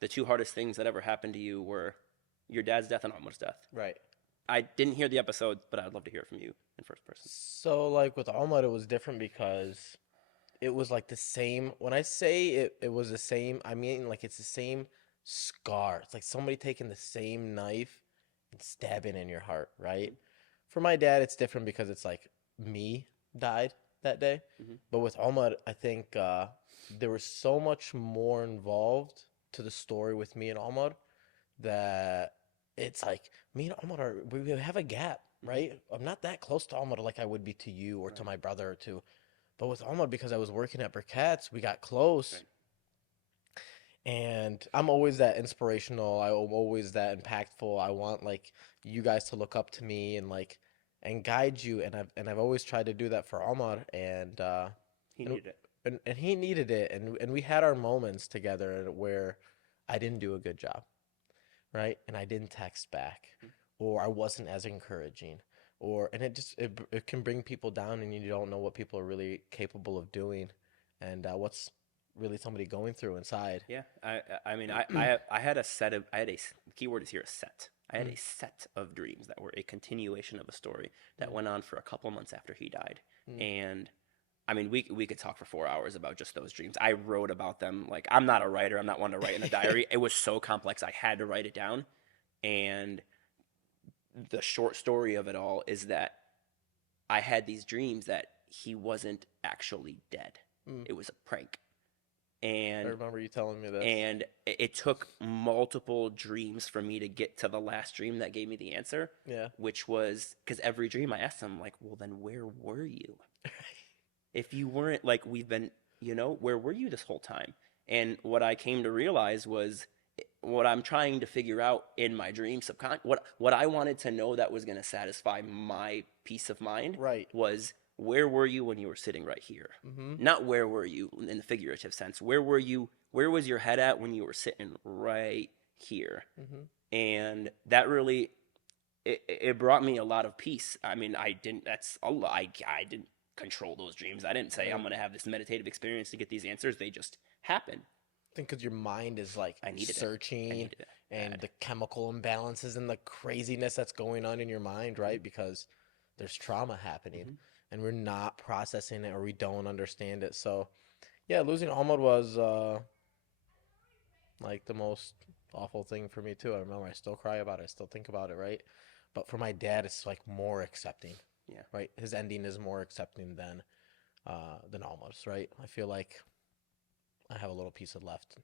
the two hardest things that ever happened to you were your dad's death and Ahmad's death. Right. I didn't hear the episode, but I'd love to hear it from you in first person. So, like with Ahmad, it was different because it was like the same. When I say it was the same, I mean like it's the same scar. It's like somebody taking the same knife and stabbing in your heart, right? For my dad, it's different because it's like me died that day. Hmm. But with Ahmad, I think there was so much more involved to the story with me and Ahmad that it's like me and Ahmad we have a gap, Hmm. right? I'm not that close to Ahmad like I would be to you or to Right. my brother or to, but with Ahmad because I was working at Burkett's, we got close. Right. And I'm always that inspirational. I'm always that impactful. I want like you guys to look up to me and like and guide you. And I've always tried to do that for Ahmad. He And needed it. and he needed it. And we had our moments together where I didn't do a good job, right? And I didn't text back, Mhm. or I wasn't as encouraging, or and it can bring people down, and you don't know what people are really capable of doing, and what's really somebody going through inside. Yeah, I mean, I had a set of, I had the key word is here, a set. I had Mm, a set of dreams that were a continuation of a story that mm, went on for a couple months after he died. mm. And I mean, we could talk for 4 hours about just those dreams. I wrote about them. Like, I'm not a writer. I'm not one to write in a diary. It was so complex. I had to write it down. And the short story of it all is that I had these dreams that he wasn't actually dead. Mm. It was a prank. I And remember you telling me this. and it took multiple dreams for me to get to the last dream that gave me the answer, Yeah. which was because every dream I asked him, like, well, then where were you? If you weren't, like, we've been, where were you this whole time? And what I came to realize was what I'm trying to figure out in my dream what I wanted to know that was going to satisfy my peace of mind Right. was, where were you when you were sitting right here? Mm-hmm. Not where were you in the figurative sense. Where was your head at when you were sitting right here? Mm-hmm. And that really, it brought me a lot of peace. I mean, I didn't, that's a lot. I didn't control those dreams. I didn't say I'm Right. going to have this meditative experience to get these answers. They just happen. I think because your mind is like I needed it. I searching needed it and bad. the chemical imbalances and the craziness that's going on in your mind, Mhm. right? Because there's trauma happening Mhm. and we're not processing it or we don't understand it. So, yeah, losing Ahmad was like the most awful thing for me too. I remember I still cry about it. I still think about it, right? But for my dad, it's like more accepting, Yeah. right? His ending is more accepting than Ahmad's, right? I feel like I have a little piece of left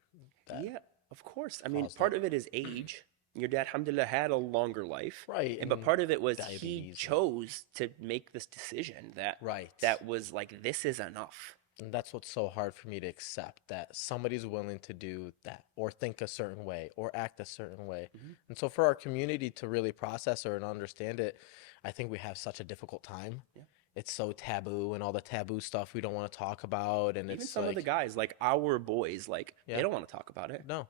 that Yeah, of course. I mean, caused it. part of it is age. Your dad, alhamdulillah, had a longer life. Right, But and part of it was he diabetes and chose to make this decision right. that was like, this is enough. And that's what's so hard for me to accept that somebody's willing to do that or think a certain way or act a certain way. Mhm. And so for our community to really process or and understand it, I think we have such a difficult time. Yeah. It's so taboo and all the taboo stuff we don't want to talk about and Even it's some of the like, guys, like our boys, like they yeah, don't want to talk about it. no.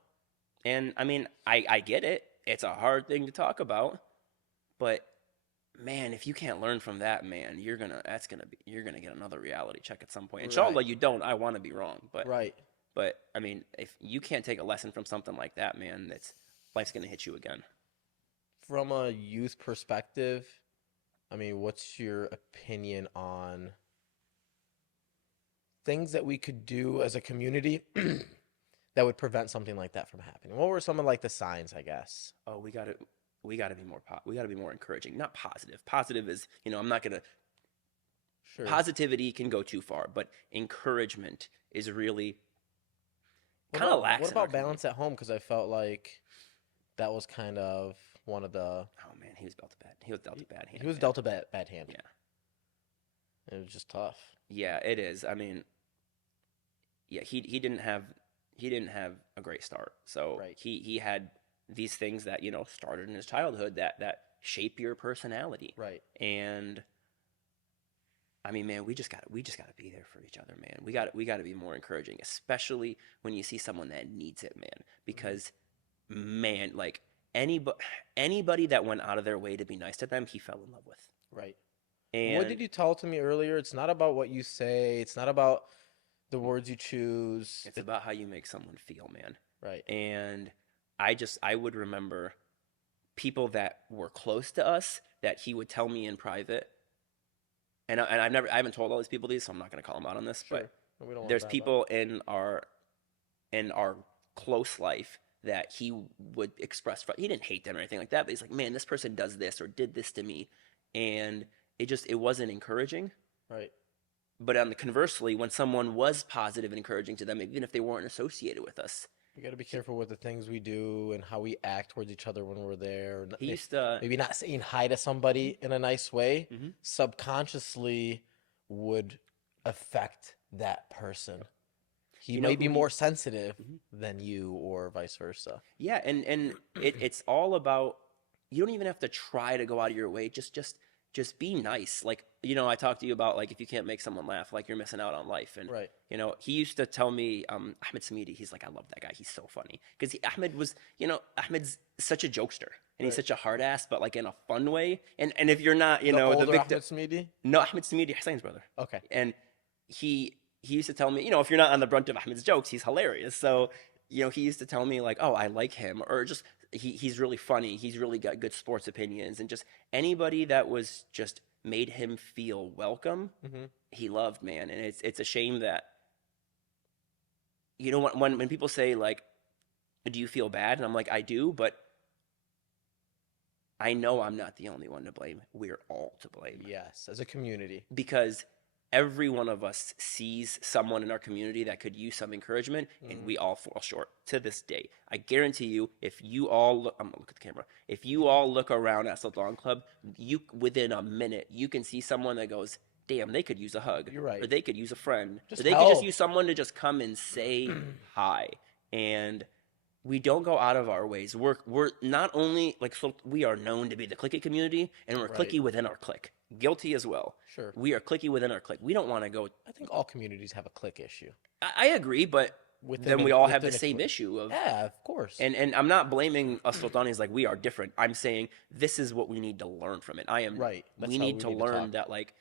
And I mean, I get it. It's a hard thing to talk about, but man, if you can't learn from that, man, you're gonna get another reality check at some point. Right. Inshallah, you don't. I want to be wrong, Right. but I mean, if you can't take a lesson from something like that, man, that's life's gonna hit you again. From a youth perspective, I mean, what's your opinion on things that we could do as a community that would prevent something like that from happening? What were some of like the signs, I guess? Oh, we gotta be we gotta be more encouraging, not positive. Positive is, I'm not gonna. Sure. Positivity can go too far, but encouragement is really What kind of about lacks what in our about community. balance at home? Because I felt like that was kind of one of the Oh man, he was dealt a bad hand, he was man. dealt a bad hand. Yeah, It was just tough. yeah, it is. I mean, yeah, he didn't have a great start. So Right. he had these things that started in his childhood that shape your personality. Right. And I mean, man, we just gotta be there for each other, man. We gotta be more encouraging, especially when you see someone that needs it, man. Mhm. Because man, like anybody that went out of their way to be nice to them, he fell in love with. Right. What And did you tell to me earlier? It's not about what you say. It's not about the words you choose. it's about how you make someone feel, man. Right. And I would remember people that were close to us that he would tell me in private. And I haven't told all these people these, so I'm not going to call them out on this. Sure. We don't want there's bad luck. people in our close life that he would express. He didn't hate them or anything like that, but he's like, man, this person does this or did this to me, and it wasn't encouraging. Right. But on the conversely, when someone was positive and encouraging to them, even if they weren't associated with us, We got to be careful with the things we do and how we act towards each other when we're there. he used to. Maybe not saying hi to somebody in a nice way Mhm. subconsciously would affect that person. He You know might be who he- more sensitive Mhm. than you or vice versa. Yeah, and it's all about, you don't even have to try to go out of your way. Just be nice. Like, I talked to you about, like, if you can't make someone laugh, like, you're missing out on life. And Right. he used to tell me, Ahmed Samidi, he's like, I love that guy. He's so funny. Because Ahmed's such a jokester and he's Right. such a hard ass, but like in a fun way. And if you're not, The the older victim. Ahmed Smidi? No, Ahmed Samidi, Hussein's brother. Okay. And he used to tell me, if you're not on the brunt of Ahmed's jokes, he's hilarious. So, he used to tell me like, oh, I like him, or just he's really funny. He's really got good sports opinions, and just anybody that was just made him feel welcome, Mm-hmm. he loved, man. And it's a shame that when people say like, do you feel bad? And I'm like, I do, but I know I'm not the only one to blame. We're all to blame. Yes, as a community. Because every one of us sees someone in our community that could use some encouragement, and we all fall short to this day. I guarantee you, if you all look, I'm gonna look at the camera. If you all look around at Sultan Club, within a minute, you can see someone that goes, damn, they could use a hug. You're right. Or they could use a friend. Just or they could just help. use someone to just come and say hi. And we don't go out of our ways. We're not only we are known to be the cliquey community, and we're Right. cliquey within our clique. Guilty as well. Sure. We are cliquey within our clique. We don't want to go. I think all communities have a click issue. I agree, but Within then we a- all have the within a same clique. issue of. Yeah, of course. And I'm not blaming us Sultanis like we are different. I'm saying this is what we need to learn from it. Right. That's We how need to talk. learn that like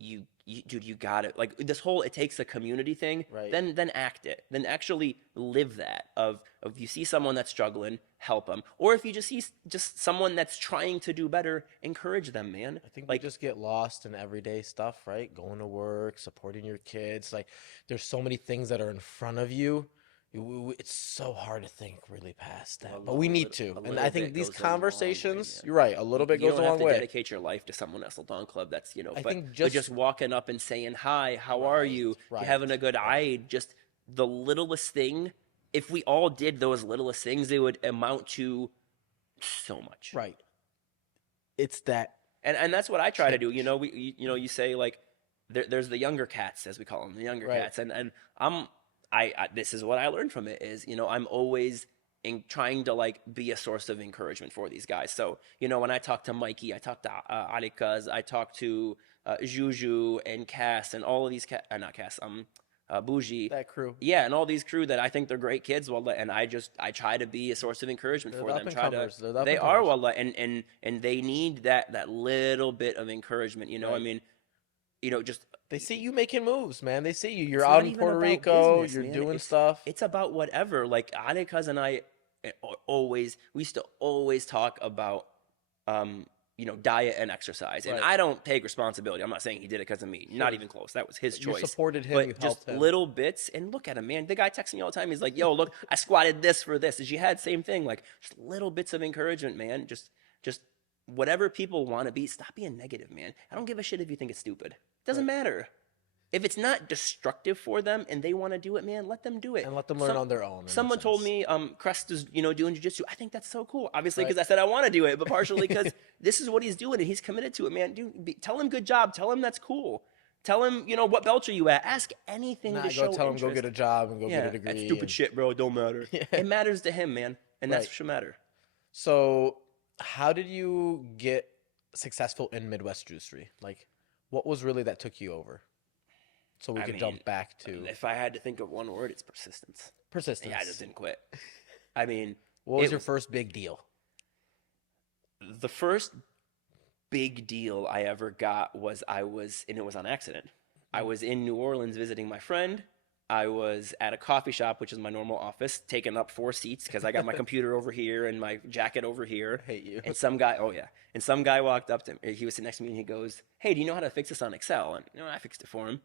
dude, you got it. Like this whole it takes a community thing. Right. Then act it. Then actually live that. Of you see someone that's struggling, help them. Or if you just see just someone that's trying to do better, encourage them, man. I think like we just get lost in everyday stuff, right? Going to work, supporting your kids. Like, there's so many things that are in front of you. It's so hard to think really past that, but we need to. And I think these conversations, you're right, a little bit you goes don't a have long to way. dedicate your life to someone at Sultan Club. That's I think but just walking up and saying hi, how are you? Right, You having a good Eid? Just the littlest thing. If we all did those littlest things, it would amount to so much. Right. It's that. And that's what I try to do. You say like there's the younger cats, as we call them, the younger Right. cats, and I this is what I learned from it is I'm always trying to like be a source of encouragement for these guys. So when I talk to Mikey, I talk to Alikaz, I talk to Juju and Cass and all of these not Cass, Bougie, That crew. yeah, and all these crew that I think they're great kids, wallah, and I try to be a source of encouragement They're for the them. Try to, up-and-comers. They're the they are, up-and-comers. wallah, and they need that little bit of encouragement. I Right. mean, just They see you making moves, man. They see you. You're It's out not in even Puerto about Rico. business, You're man. doing It's- stuff. it's about whatever. Like Anikaz and I we used to always talk about diet and exercise. And Right. I don't take responsibility. I'm not saying he did it because of me. Not even close. That was his You choice. supported him. But You just helped him. little bits, and look at him, man. The guy texts me all the time. He's like, "Yo, look, I squatted this for this." As you had same thing, like just little bits of encouragement, man. Just whatever people want to be. Stop being negative, man. I don't give a shit if you think it's stupid. It doesn't matter. If it's not destructive for them and they want to do it, man, let them do it. And let them learn on their own. in a Someone told sense. me Crest is doing jiu-jitsu. I think that's so cool. Obviously Right. because I said I want to do it, but partially because this is what he's doing and he's committed to it, man. Dude, tell him good job. Tell him that's cool. Tell him, what belt are you at? Ask anything Nah, to show go tell him interest. go get a job and go Yeah, get a degree. that's stupid and- shit, bro. It don't matter. Yeah. It matters to him, man. And that's Right. what should matter. So, how did you get successful in Midwest Juicery? Like, what was really that took you over? So we I could mean, jump back to If I had to think of one word, it's persistence. persistence. Yeah, I just didn't quit. I mean, What was it- your first big deal? the first big deal I ever got was and it was on accident. I was in New Orleans visiting my friend. I was at a coffee shop, which is my normal office, taking up 4 seats because I got my computer over here and my jacket over here. I hate you. And some guy walked up to me. He was sitting next to me and he goes, "Hey, do you know how to fix this on Excel?" And I fixed it for him.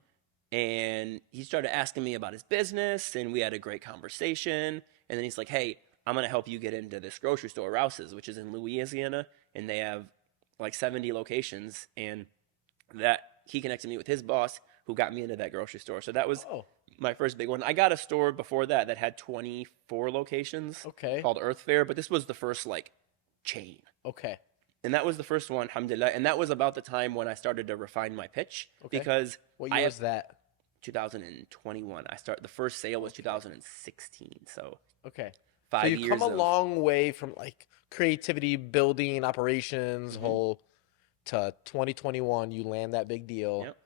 and he started asking me about his business, and we had a great conversation. And then he's like, "Hey, I'm gonna help you get into this grocery store, Rouse's, which is in Louisiana, and they have like 70 locations." And that he connected me with his boss, who got me into that grocery store. So that was Oh, my first big one. I got a store before that that had 24 locations okay. called Earth Fare, but this was the first like chain. Okay. And that was the first one, alhamdulillah. And that was about the time when I started to refine my pitch Okay. because What I year have was that? 2021. The first sale was 2016. So Okay. So 5 you've come years a of long way from like creativity, building, operations, Mhm. whole to 2021. You land that big deal, Yep.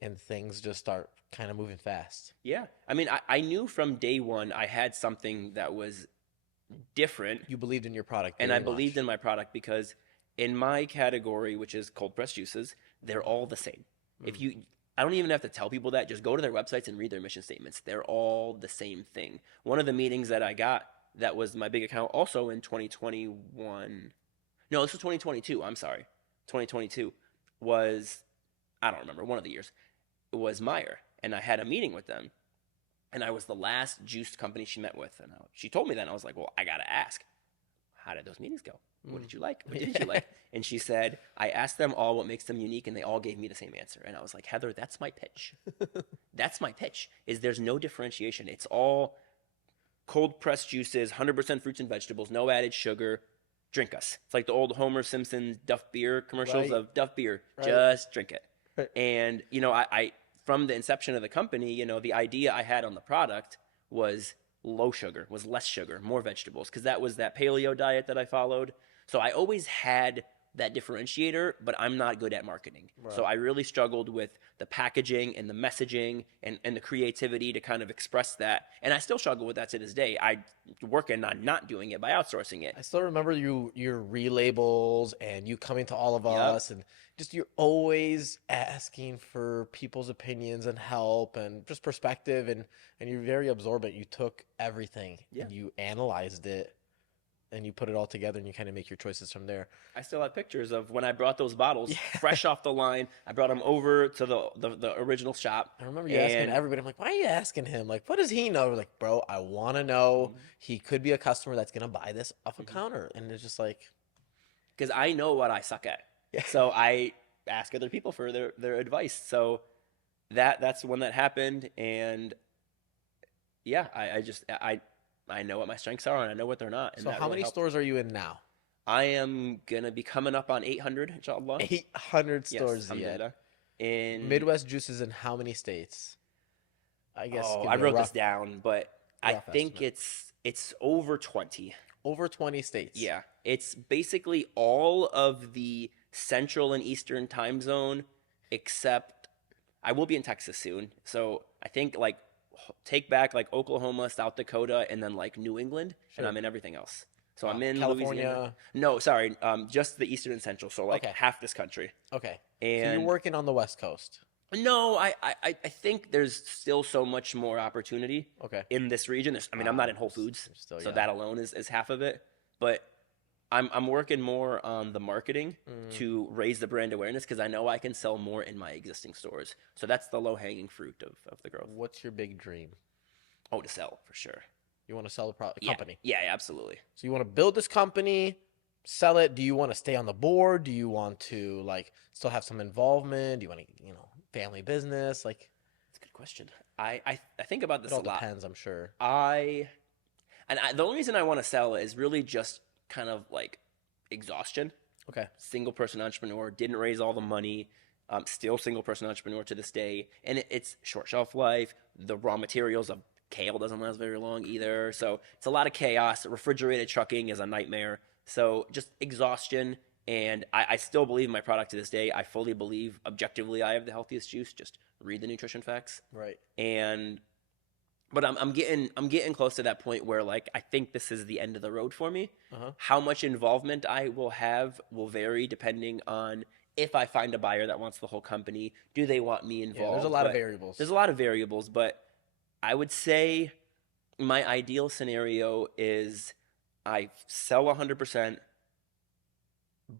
and things just start kind of moving fast. Yeah. I mean, I knew from day one I had something that was different, You believed in your product and I very believed much. in my product because in my category, which is cold pressed juices, they're all the same. If Mm. you I don't even have to tell people that. Just go to their websites and read their mission statements. They're all the same thing. One of the meetings that I got that was my big account also in 2021. No, this was 2022. I'm sorry. 2022 was, I don't remember, one of the years. It was Meyer, and I had a meeting with them, and I was the last juice company she met with, and she told me that, and I was like, well, I gotta ask, how did those meetings go? What did you like? What didn't you like? And she said, I asked them all what makes them unique, and they all gave me the same answer. And I was like, Heather, that's my pitch. That's my pitch. Is there's no differentiation. It's all cold pressed juices, 100% fruits and vegetables, no added sugar. Drink us. It's like the old Homer Simpson Duff beer commercials Right. of Duff beer. Right. Just drink it. Right. And I from the inception of the company, the idea I had on the product was low sugar, was less sugar, more vegetables, because that was that paleo diet that I followed. So I always had that differentiator, but I'm not good at marketing. Right. So I really struggled with the packaging and the messaging and the creativity to kind of express that. And I still struggle with that to this day. I'm working on not doing it by outsourcing it. I still remember your relabels and you coming to all of Yep. us, and just you're always asking for people's opinions and help and just perspective, and you're very absorbent. You took everything Yeah. and you analyzed it and you put it all together and you kind of make your choices from there. I still have pictures of when I brought those bottles Yeah. fresh off the line. I brought them over to the original shop. I remember you asking And- everybody, I'm like, why are you asking him? Like, what does he know? We're like, bro, I want to know. Mhm. He could be a customer that's going to buy this off a Mhm. counter. And it's just like, Because I know what I suck at. yeah. So I ask other people for their advice. So that's when that happened. And yeah, I know what my strengths are and I know what they're not. And So that how really many helped. stores are you in now? I am going to be coming up on 800, inshallah. 800 Yes, stores, Ziad. alhamdulillah. In Midwest Juices in how many states? I guess. Oh, give I me a wrote this rough- down, but I rough think estimate. it's over 20. Over 20 states. Yeah, it's basically all of the central and eastern time zone, except I will be in Texas soon. So I think like take back like Oklahoma, South Dakota, and then like New England, and Sure. I'm in everything else. So Wow. I'm in California. Louisiana. No, sorry, just the eastern and central. So like Okay. half this country. Okay. So you're And working on the West Coast. no, I think there's still so much more opportunity Okay. in this region. I mean, I'm not in Whole Foods, Still, so yeah. that alone is half of it. But I'm working more on the marketing Mm. to raise the brand awareness because I know I can sell more in my existing stores. So that's the low hanging fruit of the growth. What's your big dream? Oh, to sell for sure. You want to sell the Yeah. company. Yeah, absolutely. So you want to build this company, sell it. Do you want to stay on the board? Do you want to like still have some involvement? Do you want to, family business? Like, That's a good question. I think about this it all a lot. depends, I'm sure. The only reason I want to sell is really just kind of like exhaustion. Okay. Single person entrepreneur, didn't raise all the money, still single person entrepreneur to this day, and it's short shelf life. The raw materials of kale doesn't last very long either, so it's a lot of chaos. Refrigerated trucking is a nightmare, so just exhaustion. And I still believe in my product to this day. I fully believe objectively I have the healthiest juice. Just read the nutrition facts. Right. But I'm getting close to that point where like I think this is the end of the road for me. Uh-huh. How much involvement I will have will vary depending on if I find a buyer that wants the whole company. Do they want me involved? Yeah, there's a lot of But variables. There's a lot of variables, but I would say my ideal scenario is I sell 100%,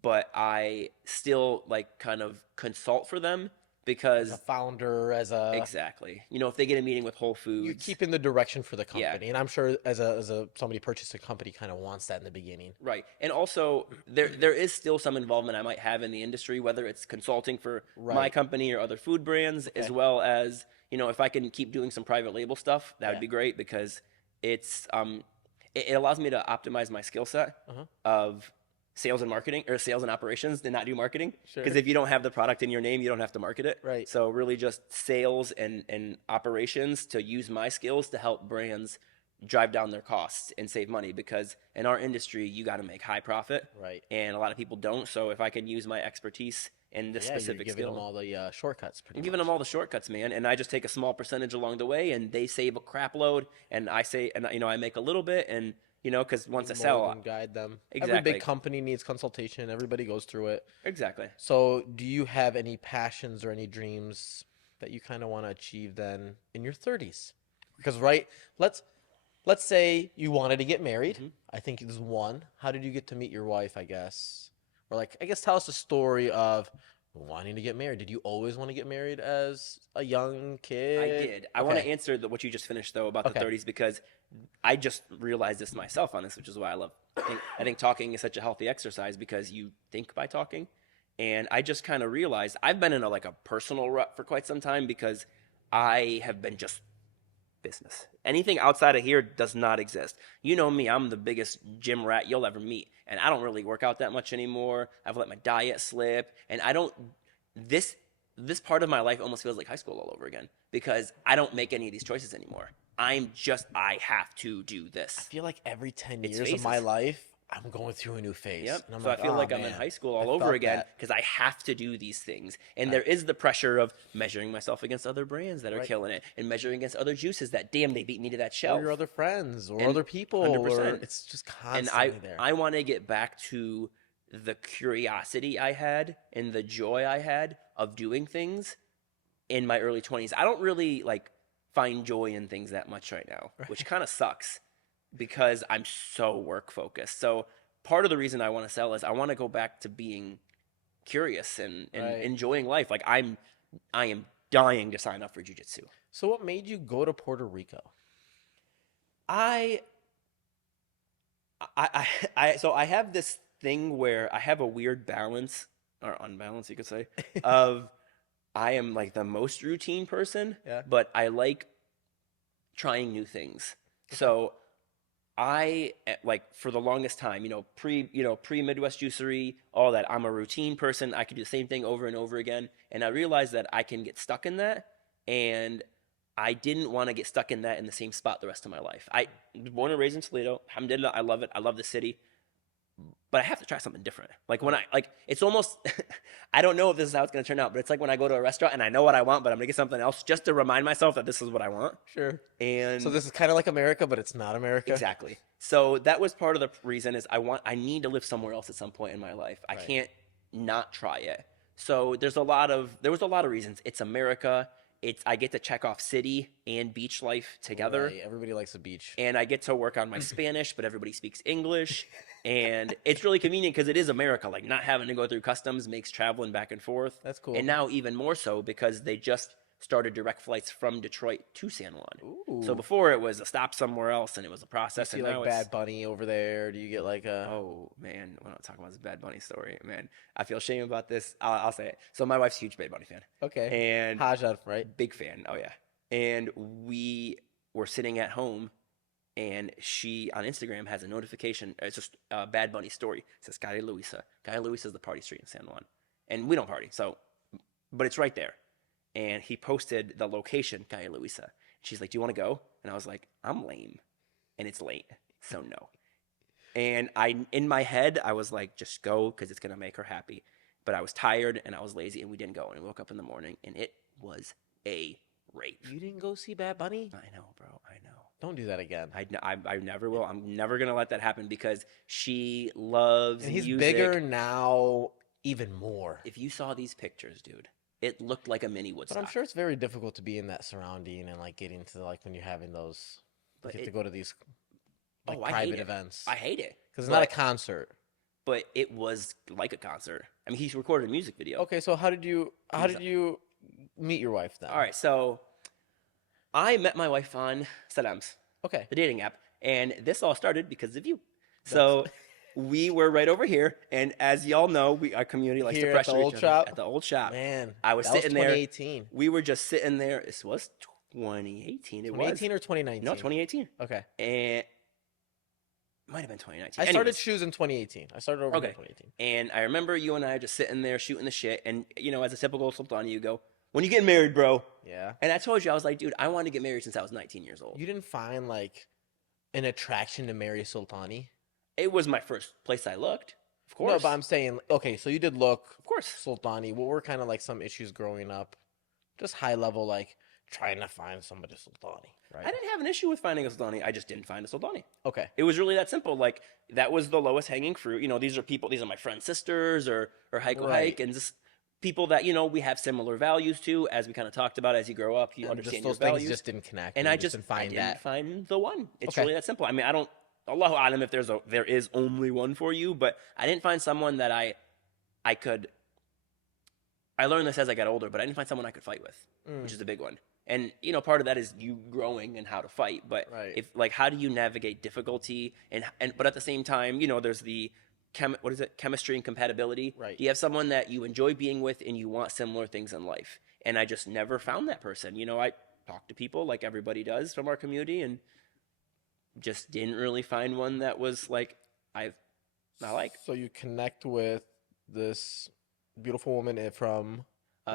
but I still like kind of consult for them As a because founder, as a exactly, you know, if they get a meeting with Whole you're Foods, keeping the direction for the yeah, company, and I'm sure as a somebody purchased a company kind of wants that in the beginning. right. And also there is still some involvement I might have in the industry, whether it's consulting for my Right. company or other food brands, as Okay. well as, you know, if I can keep doing some private label stuff, that would Yeah. be great because it's it allows me to optimize my skill set Uh-huh. of sales and marketing or sales and operations to not do marketing. Because Sure. if you don't have the product in your name, you don't have to market it. Right. So really just sales and operations to use my skills to help brands drive down their costs and save money because in our industry you got to make high profit Right. and a lot of people don't. So if I can use my expertise in this Yeah, you're specific giving them skill, all the shortcuts I'm pretty giving them much. all the shortcuts, man, and I just take a small percentage along the way and they save a crap load and I say, and you know, I make a little bit, and you know, because once You I mold sell, and guide them. Every big exactly, company needs consultation. Everybody goes through it. exactly. So, do you have any passions or any dreams that you kind of want to achieve then in your 30s? Because right, let's let's say you wanted to get married. Hmm. I think there's one. How did you get to meet your wife, I guess? Or like I guess tell us the story of wanting to get married. Did you always want to get married as a young I kid? did. I want to Okay. answer what you just finished though about the Okay. 30s because I just realized this myself on this, which is why I love. I think talking is such a healthy exercise because you think by talking, and I just kind of realized I've been in a like a personal rut for quite some time because I have been just business. Anything outside of here does not exist. You know me, I'm the biggest gym rat you'll ever meet, and I don't really work out that much anymore. I've let my diet slip, and I don't this this part of my life almost feels like high school all over again because I don't make any of these choices anymore. I have to do I this. feel like every 10 It's years of my phases. life, I'm going through a new phase. Yep. And I'm So I like, feel oh like I'm in man, high school I all over felt again that. because I have to do these things. And I, there is the pressure of measuring myself against other brands that are right. killing it and measuring against other juices that, damn, they beat me to that Or your shelf. other friends or And other people, or 100%. it's just And constantly there. I want to get back to the curiosity I had and the joy I had of doing things in my early 20s. I don't really like find joy in things that much right now, which kind of sucks because I'm so work focused. So part of the reason I want to sell is I want to go back to being curious and Right. enjoying life. Like I am dying to sign up for jujitsu. So what made you go to Puerto Rico? I so I have this thing where I have a weird balance or unbalance, you could say, of I am like the most routine person, Yeah. but I like trying new things. Okay. So like for the longest time, pre Midwest Juicery, all that. I'm a routine person. I could do the same thing over and over again, and I realized that I can get stuck in that, and I didn't want to get stuck in that in the same spot the rest of my life. I was born and raised in Toledo. Alhamdulillah, I love it. I love the city, but I have to try something different. Like when Right. it's almost, I don't know if this is how it's going to turn out, but it's like when I go to a restaurant and I know what I want, but I'm going to get something else just to remind myself that this is what I want. Sure. So And this is kind of like America, but it's not America. exactly. So that was part of the reason is I need to live somewhere else at some point in my life. I Right. can't not try it. So there was a lot of reasons. It's America. I get to check off city and beach life together. Right. Everybody likes the beach. And I get to work on my Spanish, but everybody speaks English. And it's really convenient because it is America. Like not having to go through customs makes traveling back and forth. That's cool. And now even more so because they just started direct flights from Detroit to San Juan. Ooh. So before it was a stop somewhere else and it was a You process. see And like now Bad Bunny over there? Do you get like a oh man, we're not talking about this Bad Bunny story, man. I feel shame about this. I'll say it. So my wife's a huge Bad Bunny fan, okay. and Haja, right? big fan. Oh yeah. And we were sitting at home, and she on Instagram has a notification. It's just a Bad Bunny story. It says Calle Luisa. Calle Luisa is the party street in San Juan, and we don't party, so but it's right there. And he posted the location, Calle Luisa. She's like, "Do you want to go?" And I was like, "I'm lame, and it's late, so no." And in my head, I was like, "Just go, because it's gonna make her happy." But I was tired and I was lazy, and we didn't go. And we woke up in the morning, and it was a rave. You didn't go see Bad Bunny? I know, bro. I know. Don't do that again. I never will. I'm never gonna let that happen because she loves And he's music. bigger now, even more. If you saw these pictures, dude, it looked like a mini But Woodstock. I'm sure it's very difficult to be in that surrounding and like getting to like when you're having those. You But get to it- go to these like I hate private it. events I hate it because it's not a but- concert. But it was like a concert. I mean, he's recorded a music video. Okay, so how did you meet your wife then. All right, so I met my wife on Salam's, Okay. the dating app, and this all started because of you. So we were right over here, and as y'all know, our community likes Here to at pressure the old each other shop? at the old shop. Man, I was that was sitting there. 2018. We were just sitting there. This was 2018. It 2018 was or 2019? no 2018, Okay. and might have been 2019. I started Anyways, shoes in 2018. I started over here in 2018. and I remember you and I just sitting there shooting the shit, and as a typical Sultani, you go, "When you getting married, bro?" Yeah. And I told you, I was like, dude, I wanted to get married since I was 19 years old. You didn't find like an attraction to marry Sultani? It was my first place I looked, of course. No, but I'm saying, okay, so you did look Of course. Sultani. What were kind of like some issues growing up? Just high level, like trying to find somebody Sultani, right? I didn't have an issue with finding a Sultani. I just didn't find a Sultani. Okay. It was really that simple. Like, that was the lowest hanging fruit. These are my friends' sisters or hike Right. and just people that, we have similar values to, as we kind of talked about. As you grow up, you And understand just your those things values. just didn't connect. And you I just just didn't find find the one. It's Okay. really that simple. I mean, I don't, Allahu Alam if there is only one for you, but I didn't find someone that I could, I learned this as I got older, but I didn't find someone I could fight with, which is a big one. And, part of that is you growing and how to fight. But Right. if how do you navigate difficulty but at the same time, there's the chemistry and compatibility. Right. Do you have someone that you enjoy being with and you want similar things in life? And I just never found that person. I talk to people like everybody does from our community and just didn't really find one that was like I like. So you connect with this beautiful woman from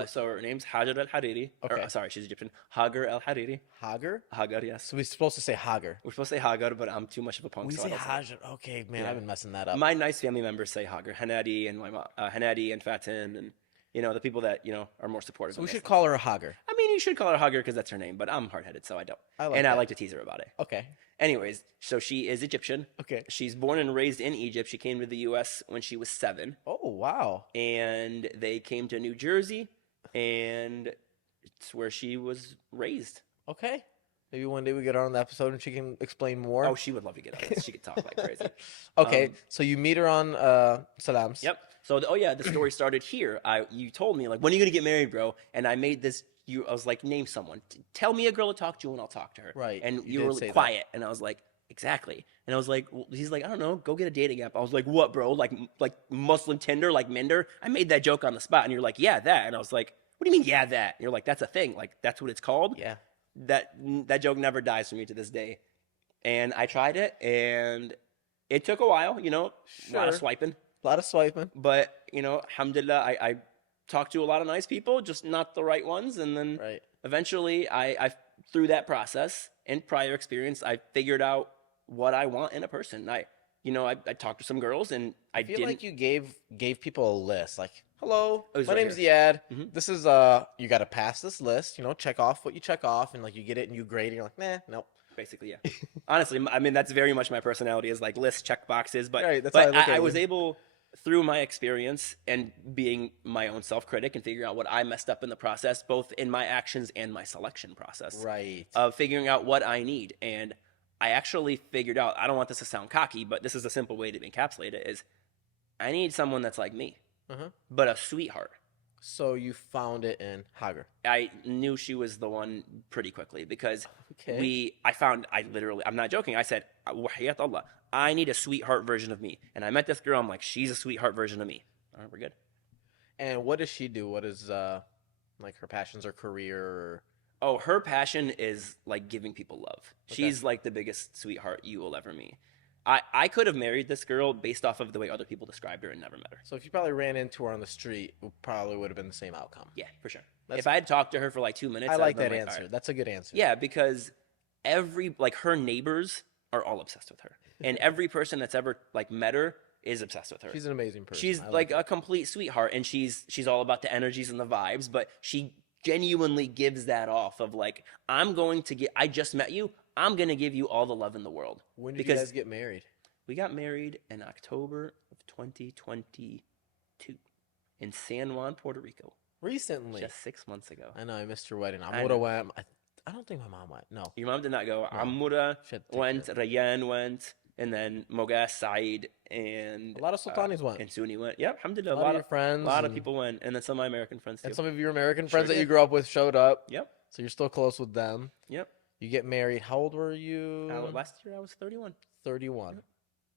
So her name's Hajar al-Hariri. Okay. Sorry, she's Egyptian. Hagar al-Hariri. Hagar? Hagar, yes. So we're supposed to say Hagar. We're supposed to say Hagar, but I'm too much of a punk. We so say I don't Hagar. Okay, man, Yeah. I've been messing that up. My nice family members say Hagar. Hanadi and my mom, Hanadi and Fatin and the people that are more supportive. So of we me. should call her Hagar. I mean, you should call her Hagar because that's her name, but I'm hard-headed, so I don't. I like and I that. like to tease her about it. Okay. Anyways, so she is Egyptian. Okay. She's born and raised in Egypt. She came to the U.S. when she was 7. Oh, wow. And they came to New Jersey, and it's where she was raised. Okay. Maybe one day we get her on the episode and she can explain more. Oh, she would love to get on this. She could talk like crazy. Okay, so you meet her on Salam's. Yep. So, the story started here. You told me, like, when are you going to get married, bro? And I made this, I was like, name someone. Tell me a girl to talk to and I'll talk to her. Right. And You you did were say that. quiet. And I was like, exactly. And I was like, he's like, I don't know, go get a dating app. I was like, what, bro? Like Muslim Tinder, like Minder? I made that joke on the spot. And you're like, yeah, that. And I was like, what do you mean, yeah, that? And you're like, that's a thing. Like, that's what it's called? Yeah. That joke never dies for me to this day. And I tried it, and it took a while, a lot Sure. of swiping. A lot of swiping. But, alhamdulillah, I talked to a lot of nice people, just not the right ones. And then Right. eventually, I through that process and prior experience, I figured out what I want in a person. I talked to some girls, and I feel like you gave people a list. Like, hello, It was my right name's here. Ziad. Mhm. This is you got to pass this list. Check off what you check off, and like you get it and you grade, and you're like, nah, nope. Basically, yeah. Honestly, I mean, that's very much my personality is like list check boxes. But, Right, that's how I look at I you. was able, through my experience and being my own self-critic and figuring out what I messed up in the process, both in my actions and my selection process, Right. of figuring out what I need. And I actually figured out, I don't want this to sound cocky, but this is a simple way to encapsulate it, is I need someone that's like me, Uh-huh. but a sweetheart. So you found it in Hagar. I knew she was the one pretty quickly because Okay. I'm not joking. I said, "Wahiyat Allah, I need a sweetheart version of me." And I met this girl. I'm like, she's a sweetheart version of me. All right, we're good. And what does she do? What is like her passions or career? Or... Oh, her passion is like giving people love. Okay. She's like the biggest sweetheart you will ever meet. I could have married this girl based off of the way other people described her and never met her. So if you probably ran into her on the street, it probably would have been the same outcome. Yeah, for sure. That's- If I had talked to her for like 2 minutes, I I'd like been that all answer. right. That's a good answer. Yeah, because her neighbors are all obsessed with her, and every person that's ever like met her is obsessed with her. She's an amazing person. She's I like her. a complete sweetheart, and she's all about the energies and the vibes, but she genuinely gives that off of like, I just met you, I'm gonna give you all the love in the world. When did because you guys get married? we got married in October of 2022 in San Juan, Puerto Rico, Recently. just 6 months ago. I know I missed your wedding. I I would know. have went. I don't think my mom went. No. Your mom did not go. No. Amura She had to take went, care Rayan went, and then Mogas, Said, and A lot of Sultanis went. and Sunni went. Yeah, alhamdulillah. A lot of your friends. A lot of people went, and then some of my American friends too. And some of your American Sure friends that you did. grew up with showed up. Yep. So you're still close with them. Yep. You get married. How old were you? Last year I was 31. 31. Yep.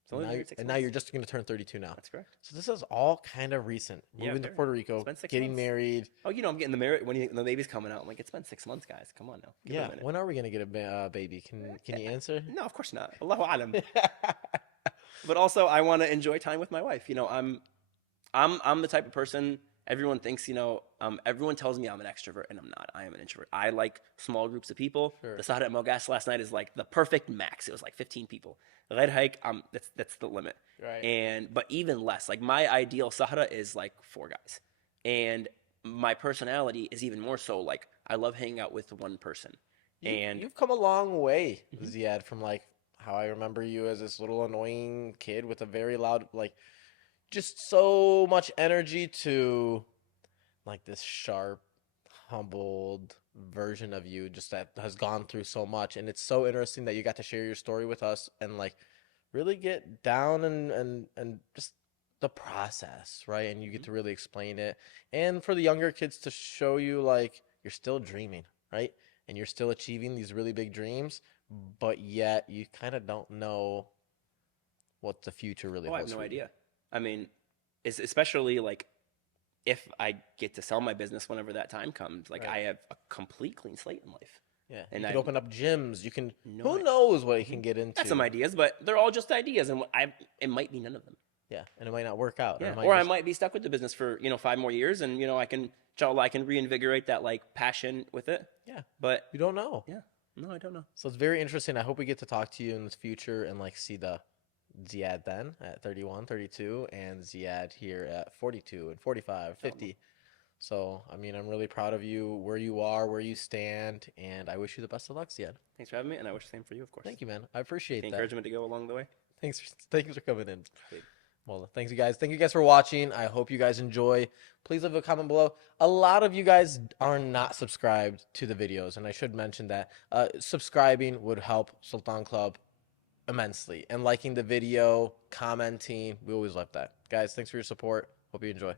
So Only now, married 6 and now months. you're just going to turn 32 now. That's correct. So this is all kind of recent. Yeah, Moving to very. Puerto Rico, It's been 6 getting months. married. Oh, I'm getting the married when the baby's coming out. I'm like, it's been 6 months, guys. Come on now. Give it a Yeah. minute. When are we going to get a baby? Can you answer? No, of course not. Allahu alam. But also, I want to enjoy time with my wife. I'm the type of person. Everyone thinks, everyone tells me I'm an extrovert, and I'm not. I am an introvert. I like small groups of people. Sure. The Sahara at Mogas last night is like the perfect max. It was like 15 people. The Red Hike, that's the limit. Right. But even less. Like my ideal Sahara is like 4 guys, and my personality is even more so. Like I love hanging out with one person. And You've come a long way, Ziad, from like how I remember you as this little annoying kid with a very loud, like, just so much energy to like this sharp, humbled version of you just that has gone through so much. And it's so interesting that you got to share your story with us and like really get down and just the process, right? And you get to really explain it. And for the younger kids to show you like you're still dreaming, right? And you're still achieving these really big dreams, but yet you kind of don't know what the future really I holds. have no for you. idea. I mean, especially like if I get to sell my business whenever that time comes, like Right. I have a complete clean slate in life. Yeah, And you I- could open up gyms. You can. No Who idea. knows what you can get into? Got some ideas, but they're all just ideas, and it might be none of them. Yeah, and it might not work out. Yeah. it might Or I just- might be stuck with the business for 5 more years, and I can, inshallah, I can reinvigorate that like passion with it. Yeah, But you don't know. yeah, no, I don't know. So it's very interesting. I hope we get to talk to you in the future and like see the Ziad then at 31, 32, and Ziad here at 42 and 45, 50. So, I mean, I'm really proud of you, where you are, where you stand, and I wish you the best of luck, Ziad. Thanks for having me, and I wish the same for you, of course. Thank you, man. I appreciate The that. encouragement to go along the way. Thanks for coming in. Great. Well, thanks you guys. Thank you guys for watching. I hope you guys enjoy. Please leave a comment below. A lot of you guys are not subscribed to the videos, and I should mention that subscribing would help Sultan Club immensely. And liking the video, commenting, we always love that. Guys, thanks for your support. Hope you enjoy.